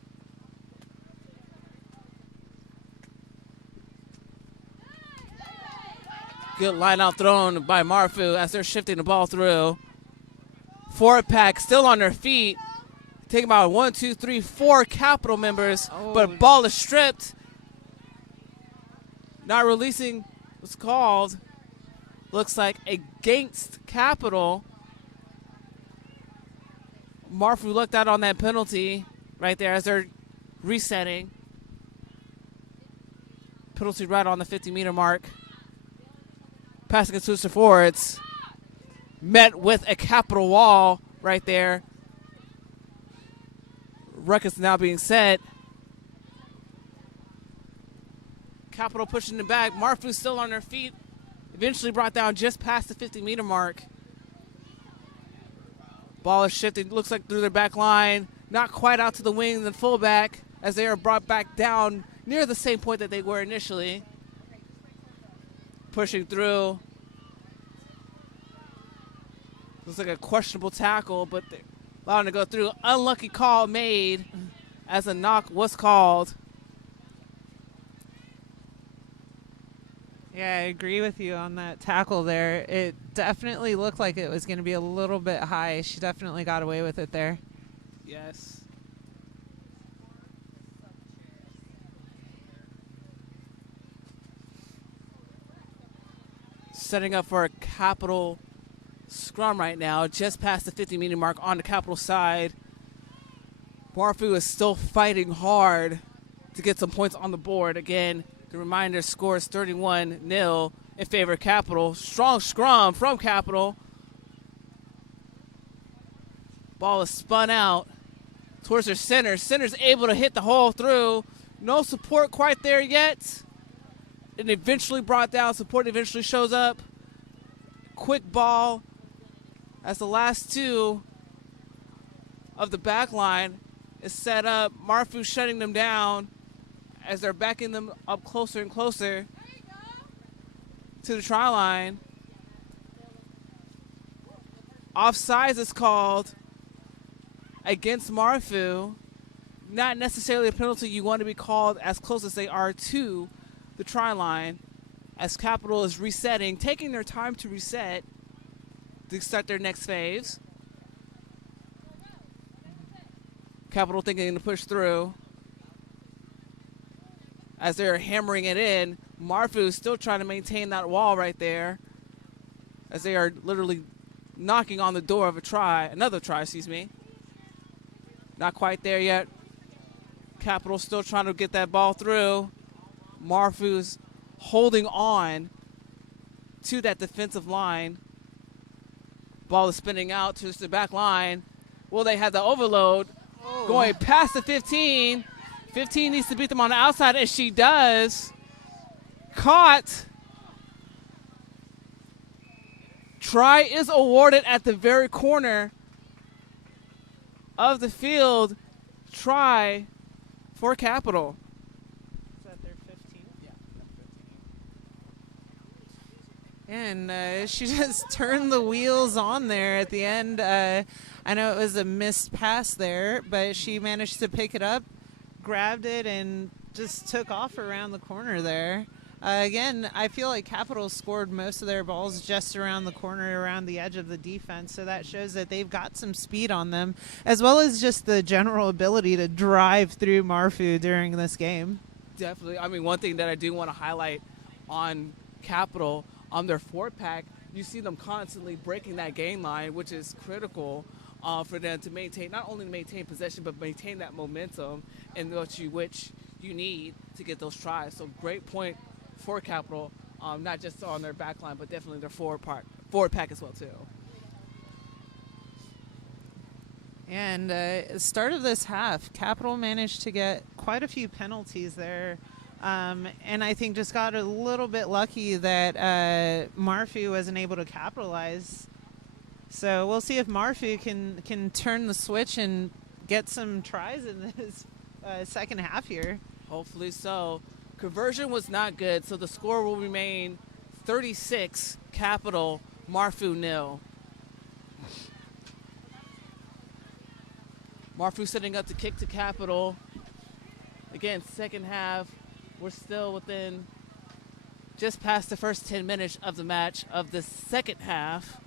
Good line out thrown by Marfu as they're shifting the ball through. Forward pack still on their feet. Taking about 1, 2, 3, 4 Capital members, but ball is stripped. Not releasing what's called. Looks like against Capital. Marfu looked out on that penalty right there as they're resetting. Penalty right on the 50-meter mark. Passing it to the forwards. Met with a Capital wall right there. Records now being set. Capital pushing it back. Marfu still on their feet. Eventually brought down just past the 50-meter mark. Ball is shifting. Looks like through their back line. Not quite out to the wing and the fullback as they are brought back down near the same point that they were initially. Pushing through. Looks like a questionable tackle, but they're allowing to go through. Unlucky call made as a knock was called. Yeah, I agree with you on that tackle there. It definitely looked like it was going to be a little bit high. She definitely got away with it there. Yes. Setting up for a Capital scrum right now, just past the 50-meter mark on the Capital side. Marfu is still fighting hard to get some points on the board. Again, the reminder, score is 31-0 in favor of Capital. Strong scrum from Capital. Ball is spun out towards their center. Center's able to hit the hole through. No support quite there yet. And eventually brought down. Support eventually shows up. Quick ball as the last two of the back line is set up. Marfu shutting them down as they're backing them up closer and closer to the try line. Offsides is called against Marfu. Not necessarily a penalty you want to be called as close as they are to the try line, as Capital is resetting, taking their time to reset to start their next phase. Capital thinking to push through as they're hammering it in. Marfu is still trying to maintain that wall right there as they are literally knocking on the door of another try, excuse me. Not quite there yet. Capital still trying to get that ball through. Marfu's holding on to that defensive line. Ball is spinning out to the back line. Will they have the overload? Going past the 15. 15 needs to beat them on the outside, and she does. Caught. Try is awarded at the very corner of the field. Try for Capital. Is that their 15? Yeah. And she just turned the wheels on there at the end. I know it was a missed pass there, but she managed to pick it up, grabbed it, and just took off around the corner there. Again, I feel like Capital scored most of their balls just around the corner, around the edge of the defense, so that shows that they've got some speed on them, as well as just the general ability to drive through Marfu during this game. Definitely. I mean, one thing that I do want to highlight on Capital, on their 4-pack, you see them constantly breaking that gain line, which is critical for them to maintain, not only to maintain possession, but maintain that momentum in which you need to get those tries. So great point for Capital, not just on their back line, but definitely their forward pack as well, too. And start of this half, Capital managed to get quite a few penalties there. And I think just got a little bit lucky that Marfu wasn't able to capitalize. So we'll see if Marfu can turn the switch and get some tries in this second half here. Hopefully so. Conversion was not good, so the score will remain 36 Capital, Marfu 0. Marfu setting up the kick to Capital. Again, second half, we're still within just past the first 10 minutes of the match of the second half.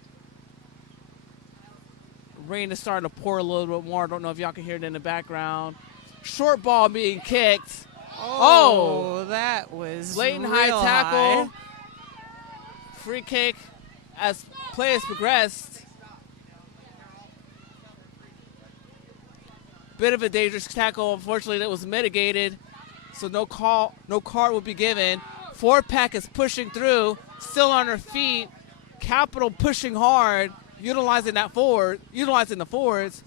Rain is starting to pour a little bit more. I don't know if y'all can hear it in the background. Short ball being kicked. Oh, that was blatant real high tackle. high. Free kick as play has progressed. Bit of a dangerous tackle. Unfortunately, that was mitigated. So no card will be given. 4-pack is pushing through, still on her feet. Capital pushing hard, utilizing the forwards.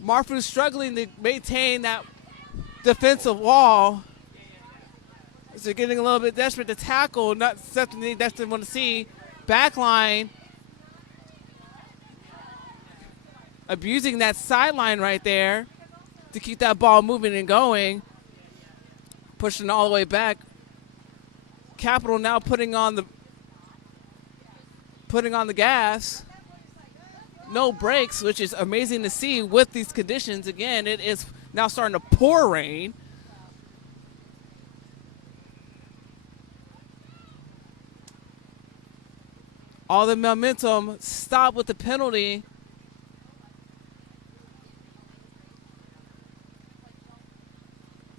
Marfu struggling to maintain that defensive wall. So they're getting a little bit desperate to tackle, not something they definitely want to see. Backline abusing that sideline right there to keep that ball moving and going. Pushing all the way back. Capital now putting on the gas. No brakes, which is amazing to see with these conditions. Again, it is now starting to pour rain. All the momentum stopped with the penalty.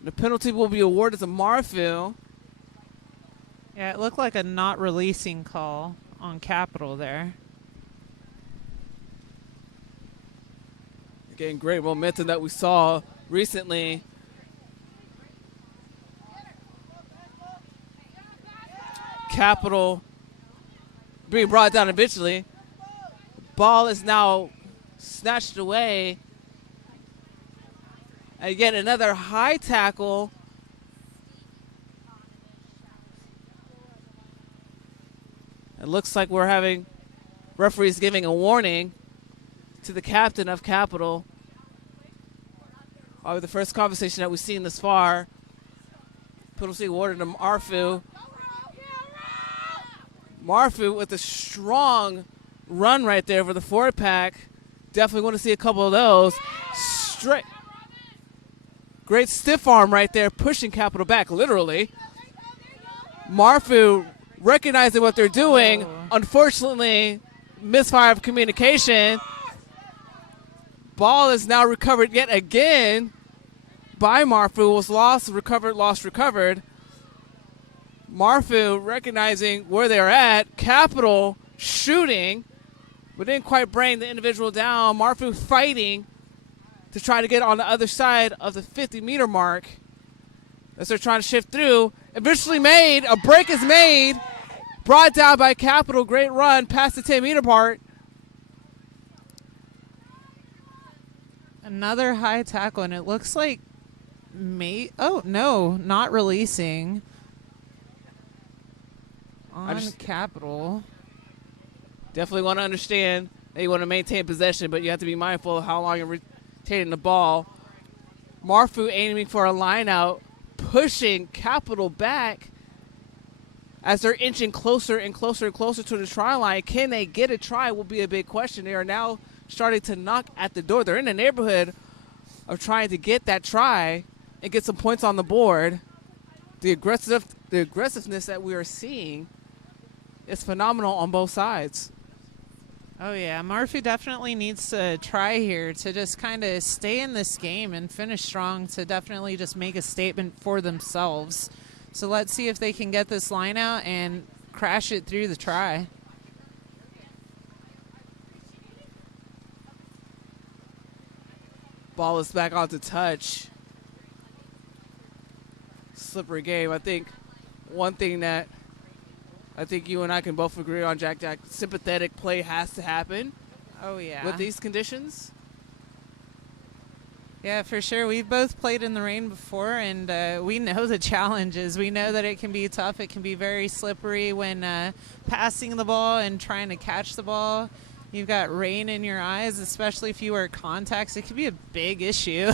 The penalty will be awarded to Marfu. Yeah, it looked like a not releasing call on Capital there. Again, great momentum that we saw recently. Capital being brought down eventually. Ball is now snatched away. And yet another high tackle. It looks like we're having referees giving a warning to the captain of Capital. Probably the first conversation that we've seen this far. Penalty awarded to Marfu. Marfu with a strong run right there for the 4-pack. Definitely want to see a couple of those. Straight. Great stiff arm right there, pushing Capital back, literally. Marfu recognizing what they're doing. Unfortunately, misfire of communication. Ball is now recovered yet again by Marfu. Was lost, recovered. Marfu recognizing where they're at. Capital shooting, but didn't quite bring the individual down. Marfu fighting to try to get on the other side of the 50-meter mark as they're trying to shift through. Eventually made. A break is made. Brought down by Capital. Great run past the 10-meter part. Another high tackle, and it looks like oh, no, not releasing on Capital. Definitely want to understand that you want to maintain possession, but you have to be mindful of how long you're retaining the ball. Marfu aiming for a line out, pushing Capital back as they're inching closer and closer and closer to the try line. Can they get a try will be a big question. They are now starting to knock at the door. They're in the neighborhood of trying to get that try and get some points on the board. The aggressive the aggressiveness that we are seeing is phenomenal on both sides. Oh, yeah. Murphy definitely needs to try here to just kind of stay in this game and finish strong to definitely just make a statement for themselves. So let's see if they can get this line out and crash it through the try. Ball is back onto touch. Slippery game. I think one thing that I think you and I can both agree on, Jack, sympathetic play has to happen. Oh, yeah. With these conditions. Yeah, for sure. We've both played in the rain before, and we know the challenges. We know that it can be tough. It can be very slippery when passing the ball and trying to catch the ball. You've got rain in your eyes, especially if you wear contacts. It could be a big issue.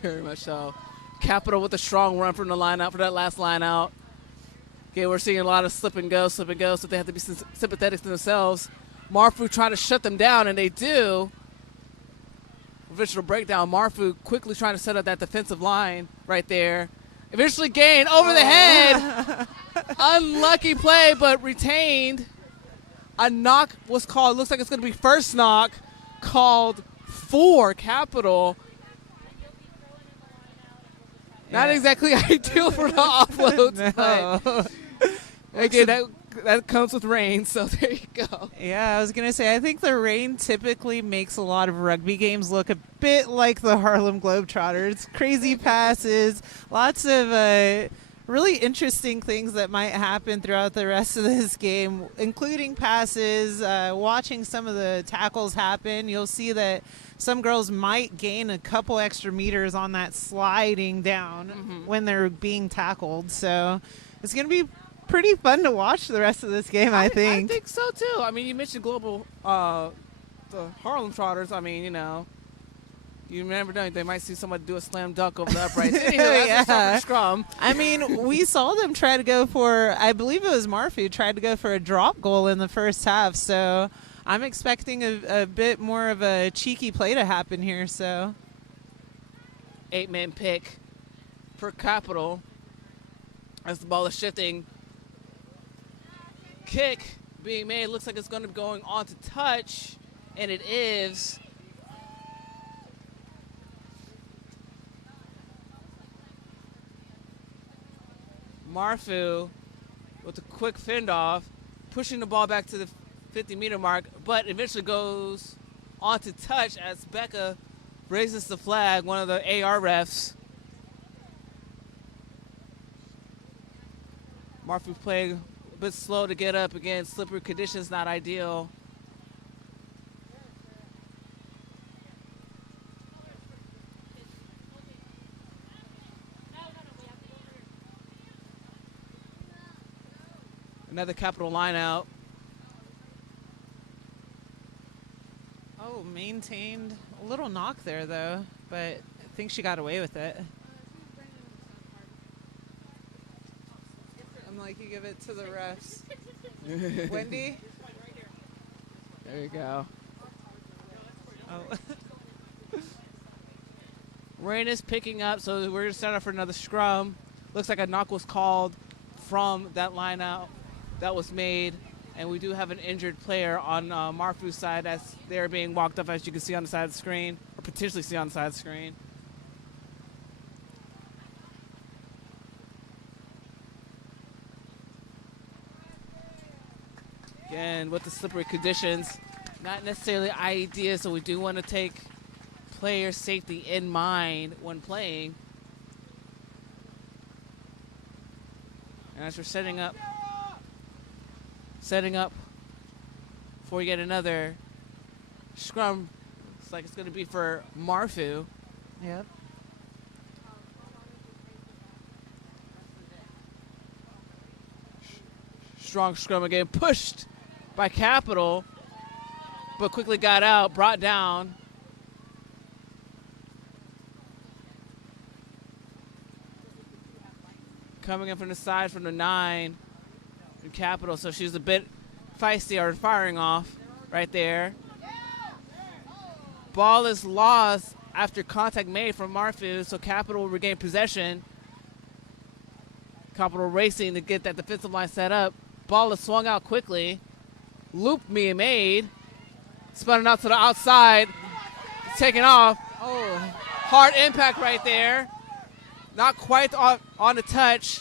Very much so. Capital with a strong run from the line out for that last line out. Okay, we're seeing a lot of slip and go, so they have to be sympathetic to themselves. Marfu trying to shut them down, and they do. Provisional breakdown. Marfu quickly trying to set up that defensive line right there. Eventually gained over the head. Unlucky play, but retained. A knock was called. Looks like it's going to be first knock called for Capital. Not exactly ideal for the offloads, but again, that comes with rain, so there you go. Yeah, I was going to say, I think the rain typically makes a lot of rugby games look a bit like the Harlem Globetrotters. Crazy passes, lots of really interesting things that might happen throughout the rest of this game, including passes, watching some of the tackles happen. You'll see that some girls might gain a couple extra meters on that sliding down when they're being tackled. So it's going to be pretty fun to watch the rest of this game, I think. I think so, too. I mean, you mentioned the Harlem Trotters. I mean, you never know. They might see somebody do a slam dunk over the uprights. Anyway, that's the scrum. I mean, we saw them try to go for, I believe it was Murphy, tried to go for a drop goal in the first half. So I'm expecting a bit more of a cheeky play to happen here. So 8-man pick for Capital as the ball is shifting. Kick being made. Looks like it's going to be going on to touch, and it is. Marfu with a quick fend off, pushing the ball back to the 50-meter mark, but eventually goes on to touch as Becca raises the flag, one of the AR refs. Marfu playing a bit slow to get up. Again, slippery conditions, not ideal. Another Capital line out. Oh, maintained. A little knock there, though, but I think she got away with it. I'm like, you give it to the refs. Wendy? There you go. Oh. Rain is picking up, so we're going to set up for another scrum. Looks like a knock was called from that line out that was made, and we do have an injured player on Marfu's side as they're being walked up, as you can see on the side of the screen, or potentially see on the side of the screen. Again, with the slippery conditions, not necessarily ideal, so we do want to take player safety in mind when playing. And as we're setting up for yet another scrum, looks like it's going to be for Marfu. Yep. Strong scrum again, pushed by Capital, but quickly got out, brought down. Coming in from the side from the 9 in Capital, so she's a bit feisty or firing off right there. Ball is lost after contact made from Marfu, so Capital will regain possession. Capital racing to get that defensive line set up. Ball is swung out quickly. Loop being made. Spun it out to the outside. Taking off. Oh, hard impact right there. Not quite on the touch.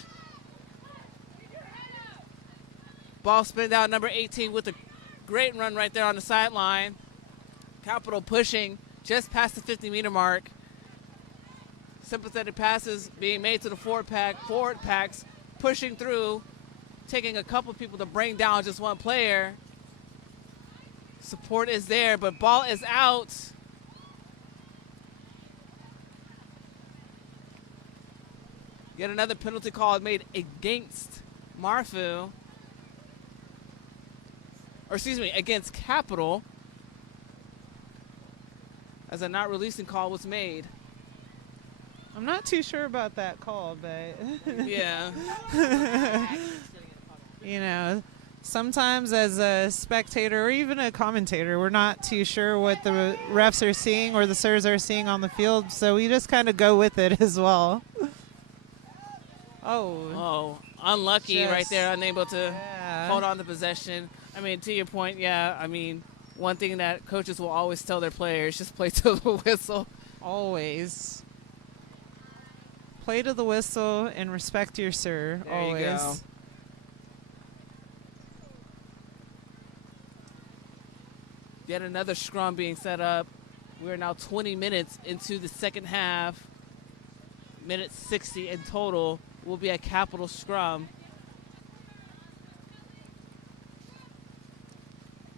Ball spinned out, number 18 with a great run right there on the sideline. Capital pushing just past the 50-meter mark. Sympathetic passes being made to the forward packs, pushing through, taking a couple people to bring down just one player. Support is there, but ball is out. Yet another penalty call made against Marfu. Or excuse me, against Capital, as a not releasing call was made. I'm not too sure about that call, but Yeah. you know, sometimes as a spectator or even a commentator, we're not too sure what the refs are seeing or the sirs are seeing on the field, so we just kind of go with it as well. Oh, unlucky right there, unable to hold on to possession. I mean, to your point, yeah, I mean, one thing that coaches will always tell their players, just play to the whistle. Always. Play to the whistle and respect your sir. There always. You go. Yet another scrum being set up. We're now 20 minutes into the second half. Minute 60 in total will be a Capital scrum.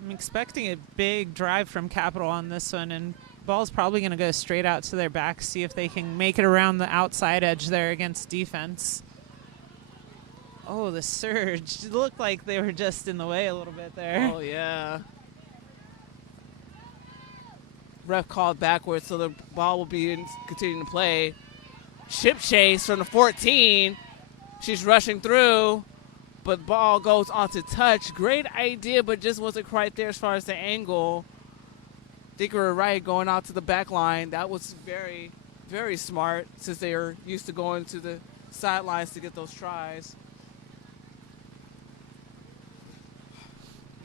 I'm expecting a big drive from Capital on this one, and ball's probably going to go straight out to their back, see if they can make it around the outside edge there against defense. Oh, the surge. It looked like they were just in the way a little bit there. Oh, yeah. Ref called backwards, so the ball will be continuing to play. Chip chase from the 14. She's rushing through, but ball goes onto touch. Great idea, but just wasn't quite there as far as the angle. I think we were right going out to the back line. That was very, very smart since they are used to going to the sidelines to get those tries.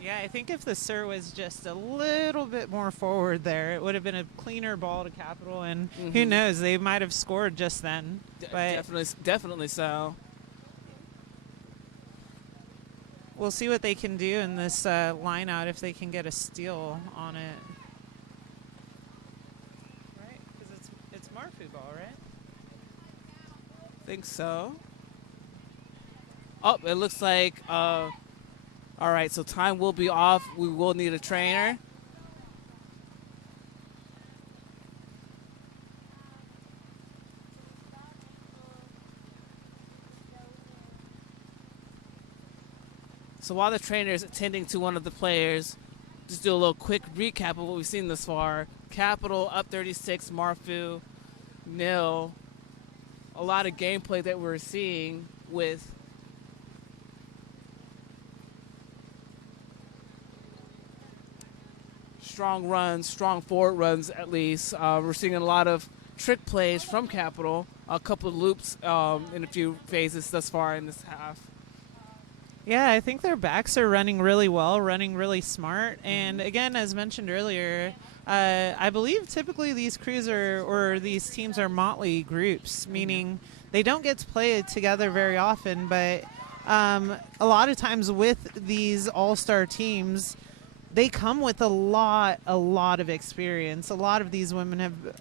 Yeah, I think if the sir was just a little bit more forward there, it would have been a cleaner ball to Capital, and who knows, they might have scored just then. But Definitely so. We'll see what they can do in this line out if they can get a steal on it. Right? Because it's Marfu ball, right? I think so. Oh, it looks like, all right, so time will be off. We will need a trainer. So while the trainer is attending to one of the players, just do a little quick recap of what we've seen thus far. Capital up 36, Marfu nil. A lot of gameplay that we're seeing with strong runs, strong forward runs at least. We're seeing a lot of trick plays from Capital, a couple of loops in a few phases thus far in this half. Yeah, I think their backs are running really well, running really smart. And again, as mentioned earlier, I believe typically these crews or these teams are motley groups, meaning they don't get to play together very often. But a lot of times with these all-star teams, they come with a lot of experience. A lot of these women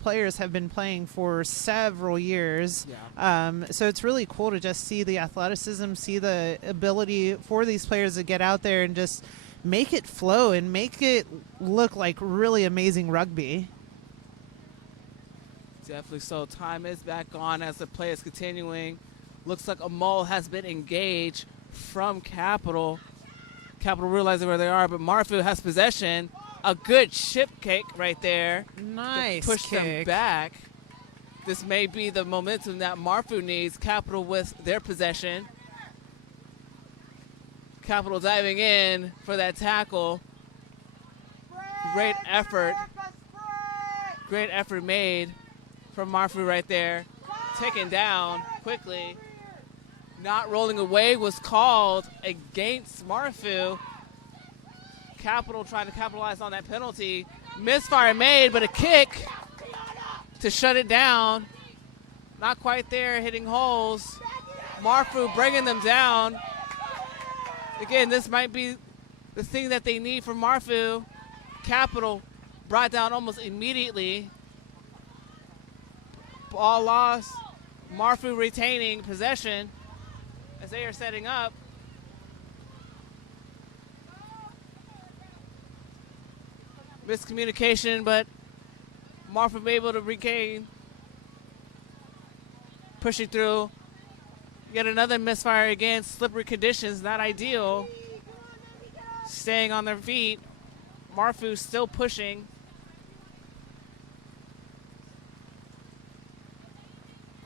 players have been playing for several years. Yeah. So it's really cool to just see the athleticism, see the ability for these players to get out there and just make it flow and make it look like really amazing rugby. Definitely so. Time is back on as the play is continuing. Looks like a mole has been engaged from Capital. Capital realizing where they are, but Marfu has possession. A good chip kick right there. Nice push kick. them back. This may be the momentum that Marfu needs. Capital with their possession. Capital diving in for that tackle. Great effort. Great effort made from Marfu right there. Taken down quickly. Not rolling away was called against Marfu. Capital trying to capitalize on that penalty. Misfire made, but a kick to shut it down. Not quite there, hitting holes. Marfu bringing them down. Again, this might be the thing that they need from Marfu. Capital brought down almost immediately. Ball lost. Marfu retaining possession as they are setting up. Miscommunication, but Marfu able to regain. Pushing through. Yet another misfire again. Slippery conditions, not ideal. Staying on their feet. Marfu still pushing.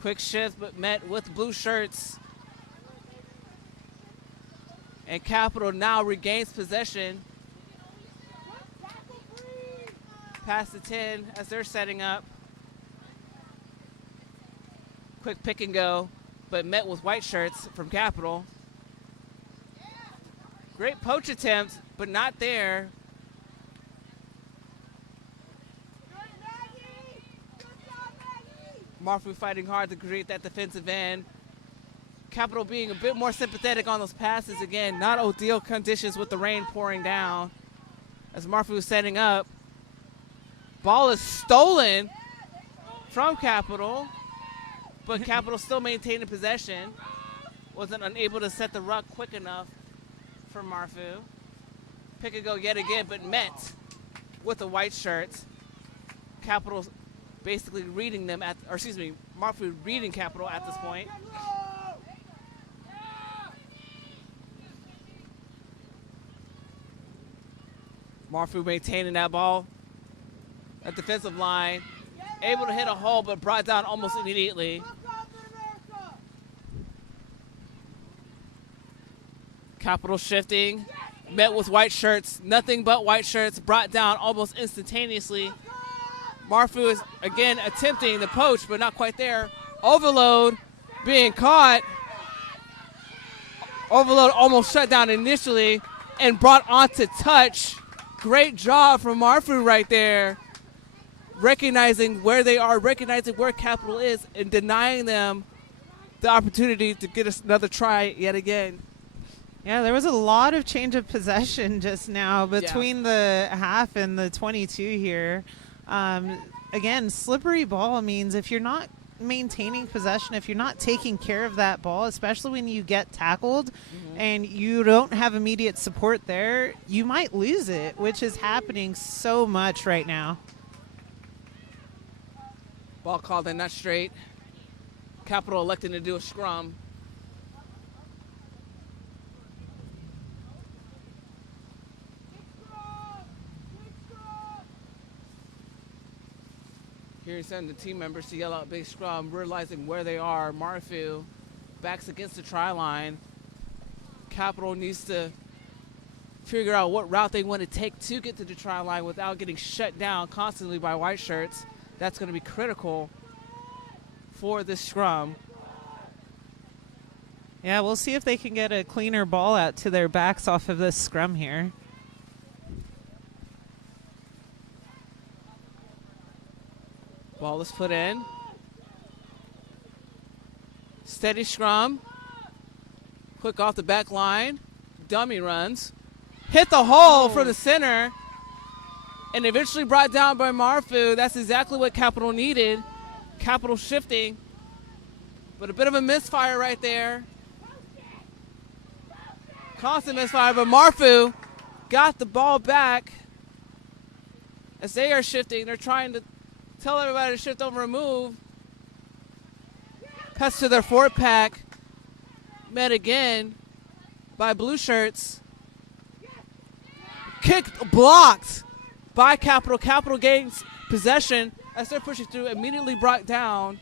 Quick shift, but met with blue shirts. And Capital now regains possession. Past the 10 as they're setting up. Quick pick and go, but met with white shirts from Capital. Great poach attempt, but not there. Marfu fighting hard to create that defensive end. Capital being a bit more sympathetic on those passes again. Not ideal conditions with the rain pouring down as Marfu is setting up. Ball is stolen from Capital, but Capital still maintaining possession. Wasn't unable to set the ruck quick enough for Marfu. Pick and go yet again, but met with the white shirts. Capital basically reading them at, or excuse me, Marfu reading Capital at this point. Marfu maintaining that ball at defensive line. Able to hit a hole, but brought down almost immediately. Capital shifting, met with white shirts, nothing but white shirts, brought down almost instantaneously. Marfu is again attempting the poach, but not quite there. Overload being caught. Overload almost shut down initially and brought onto touch. Great job from Marfu right there. Recognizing where they are, recognizing where Capital is, and denying them the opportunity to get us another try yet again. Yeah, there was a lot of change of possession just now between the half and the 22 here. Again, slippery ball means if you're not maintaining possession, if you're not taking care of that ball, especially when you get tackled and you don't have immediate support there, you might lose it, which is happening so much right now. Ball called in not straight. Capital electing to do a scrum. Here sending the team members to yell out big scrum, realizing where they are. Marfu backs against the try line. Capital needs to figure out what route they want to take to get to the try line without getting shut down constantly by white shirts. That's going to be critical for this scrum. Yeah, we'll see if they can get a cleaner ball out to their backs off of this scrum here. Ball is put in. Steady scrum. Quick off the back line. Dummy runs. Hit the hole for the center. And eventually brought down by Marfu. That's exactly what Capital needed. Capital shifting. But a bit of a misfire right there. Constant misfire, but Marfu got the ball back. As they are shifting, they're trying to tell everybody to shift over and move. Pass to their forward pack. Met again by blue shirts. Kick blocked by Capital. Capital gains possession as they're pushing through, immediately brought down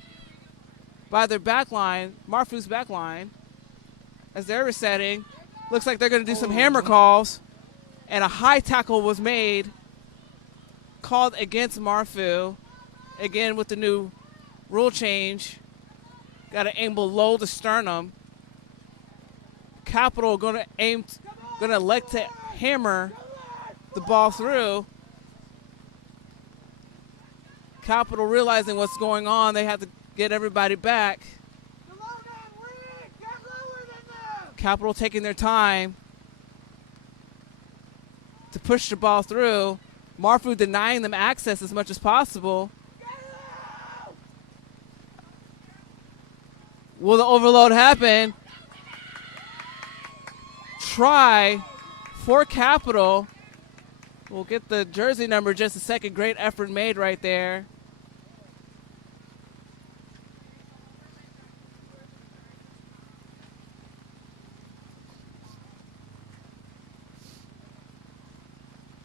by their back line, Marfu's back line, as they're resetting. Looks like they're going to do some hammer calls, and a high tackle was made, called against Marfu. Again, with the new rule change, got to aim below the sternum. Capital gonna elect to hammer the ball through. Capital realizing what's going on, they have to get everybody back. Capital taking their time to push the ball through. Marfu denying them access as much as possible. Will the overload happen? Try for Capital. We'll get the jersey number just a second. Great effort made right there.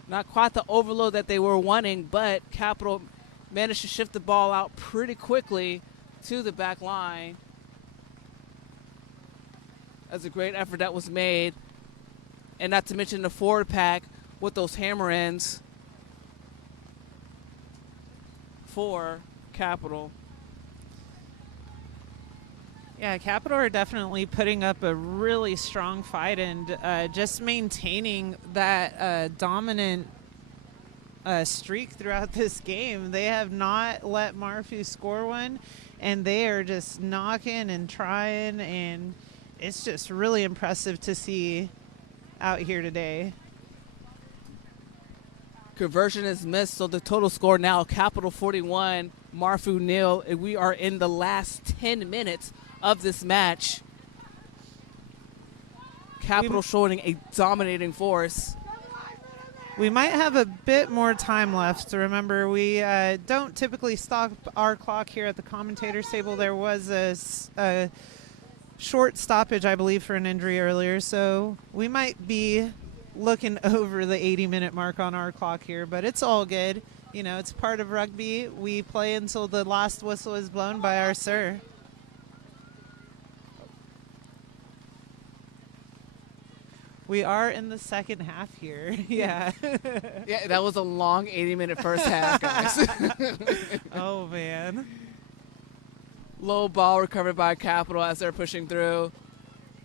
Not quite the overload that they were wanting, but Capital managed to shift the ball out pretty quickly to the back line. That's a great effort that was made. And not to mention the forward pack with those hammer ends for Capital. Yeah, Capital are definitely putting up a really strong fight and just maintaining that dominant streak throughout this game. They have not let Marfu score one, and they are just knocking and trying, and it's just really impressive to see out here today. Conversion is missed, so the total score now, Capital 41, Marfu 0, and we are in the last 10 minutes of this match. Capital showing a dominating force. We might have a bit more time left. Remember, we don't typically stop our clock here at the commentator's table. There was a short stoppage, I believe, for an injury earlier, so we might be looking over the 80-minute mark on our clock here, but it's all good. You know, it's part of rugby. We play until the last whistle is blown by our sir. We are in the second half here. Yeah. Yeah, that was a long 80-minute first half, guys. Oh, man. Low ball recovered by Capital as they're pushing through.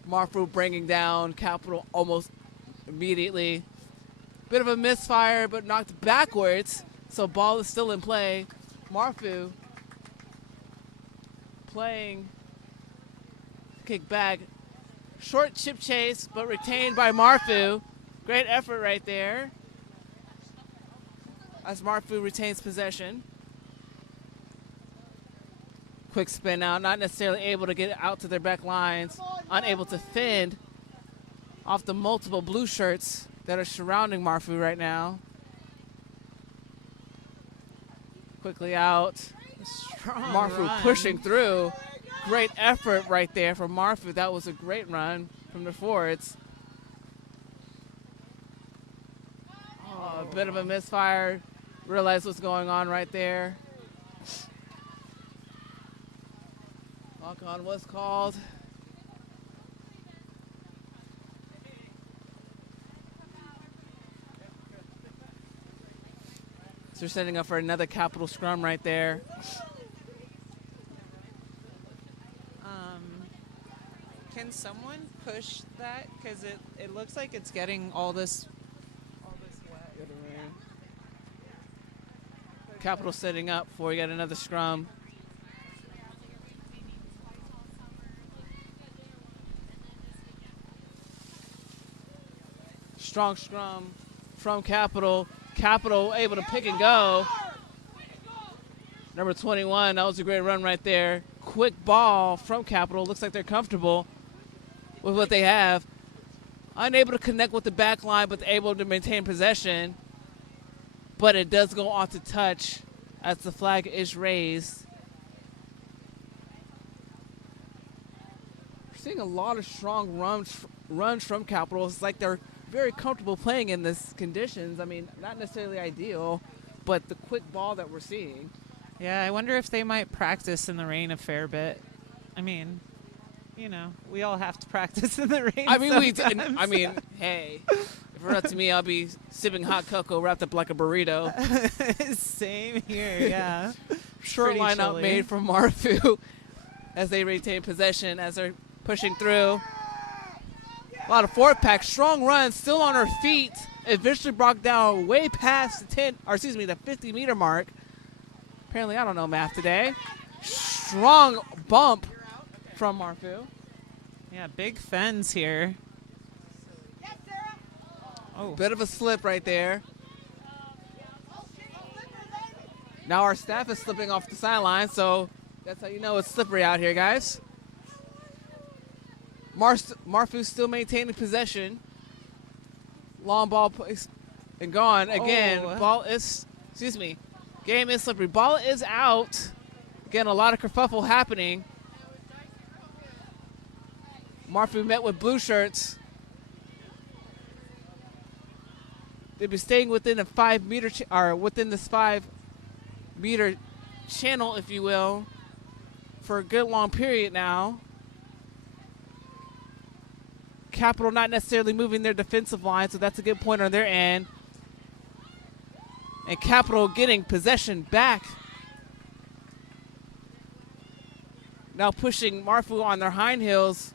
Marfu bringing down Capital almost immediately. Bit of a misfire, but knocked backwards. So ball is still in play. Marfu playing kick back. Short chip chase, but retained by Marfu. Great effort right there as Marfu retains possession. Quick spin out, not necessarily able to get out to their back lines. Unable to fend off the multiple blue shirts that are surrounding Marfu right now. Quickly out. Marfu pushing through. Great effort right there from Marfu. That was a great run from the forwards. Oh, a bit of a misfire. Realize what's going on right there. Walk on was called. So they're setting up for another Capital scrum right there. Can someone push that? Because it looks like it's getting all this wet. Capital setting up for yet another scrum. Strong scrum from Capital. Capital able to pick and go. Number 21, that was a great run right there. Quick ball from Capital. Looks like they're comfortable with what they have. Unable to connect with the back line, but able to maintain possession. But it does go on to touch as the flag is raised. We're seeing a lot of strong runs from Capital. It's like they're very comfortable playing in this conditions. I mean, not necessarily ideal, but the quick ball that we're seeing. Yeah, I wonder if they might practice in the rain a fair bit. I mean, you know, we all have to practice in the rain. I mean, sometimes. hey, if it were up to me, I'll be sipping hot cocoa wrapped up like a burrito. Same here, yeah. Short Pretty line out chilly. made from Marfu as they retain possession as they're pushing through. A lot of forward pack, strong run, still on her feet. Eventually brought down way past the 50-meter mark. Apparently, I don't know math today. Strong bump from Marfu. Yeah, big fens here. Oh, Bit of a slip right there. Now our staff is slipping off the sideline, so that's how you know it's slippery out here, guys. Marfu still maintaining possession. Long ball placed and gone again. Oh. Game is slippery. Ball is out. Again, a lot of kerfuffle happening. Marfu met with blue shirts. They've been staying within a 5-meter within this 5-meter channel, if you will, for a good long period now. Capital not necessarily moving their defensive line, so that's a good point on their end. And Capital getting possession back. Now pushing Marfu on their hind heels.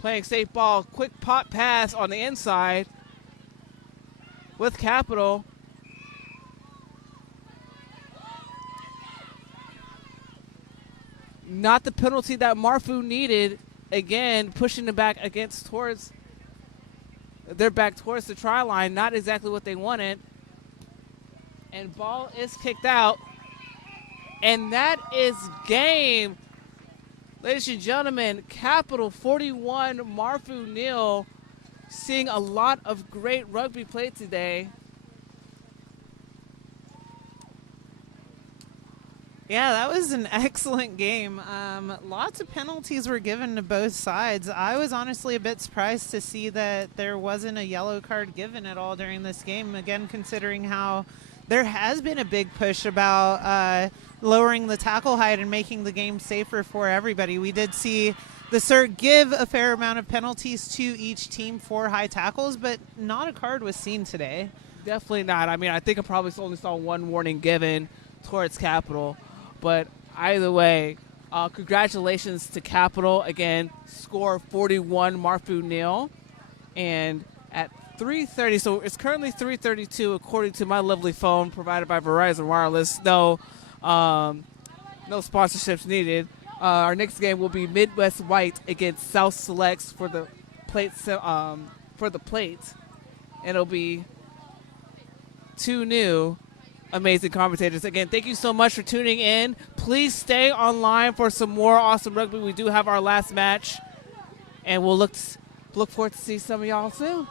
Playing safe ball, quick pop pass on the inside with Capital. Not the penalty that Marfu needed. Again, pushing them back towards the try line. Not exactly what they wanted. And ball is kicked out. And that is game. Ladies and gentlemen, Capital 41, Marfu 0. Seeing a lot of great rugby play today. yeah, that was an excellent game. Lots of penalties were given to both sides. I was honestly a bit surprised to see that there wasn't a yellow card given at all during this game. Again, considering how there has been a big push about lowering the tackle height and making the game safer for everybody. We did see the CERT give a fair amount of penalties to each team for high tackles, but not a card was seen today. Definitely not. I mean, I think I probably only saw one warning given towards Capital. But either way, congratulations to Capital. Again, score 41, Marfu 0. And at 3:30, so it's currently 3:32 according to my lovely phone provided by Verizon Wireless. No sponsorships needed. Our next game will be Midwest White against South Selects for the plate. And it'll be 2 new amazing commentators. Again, thank you so much for tuning in. Please stay online for some more awesome rugby. We do have our last match, and we'll look forward to see some of y'all soon.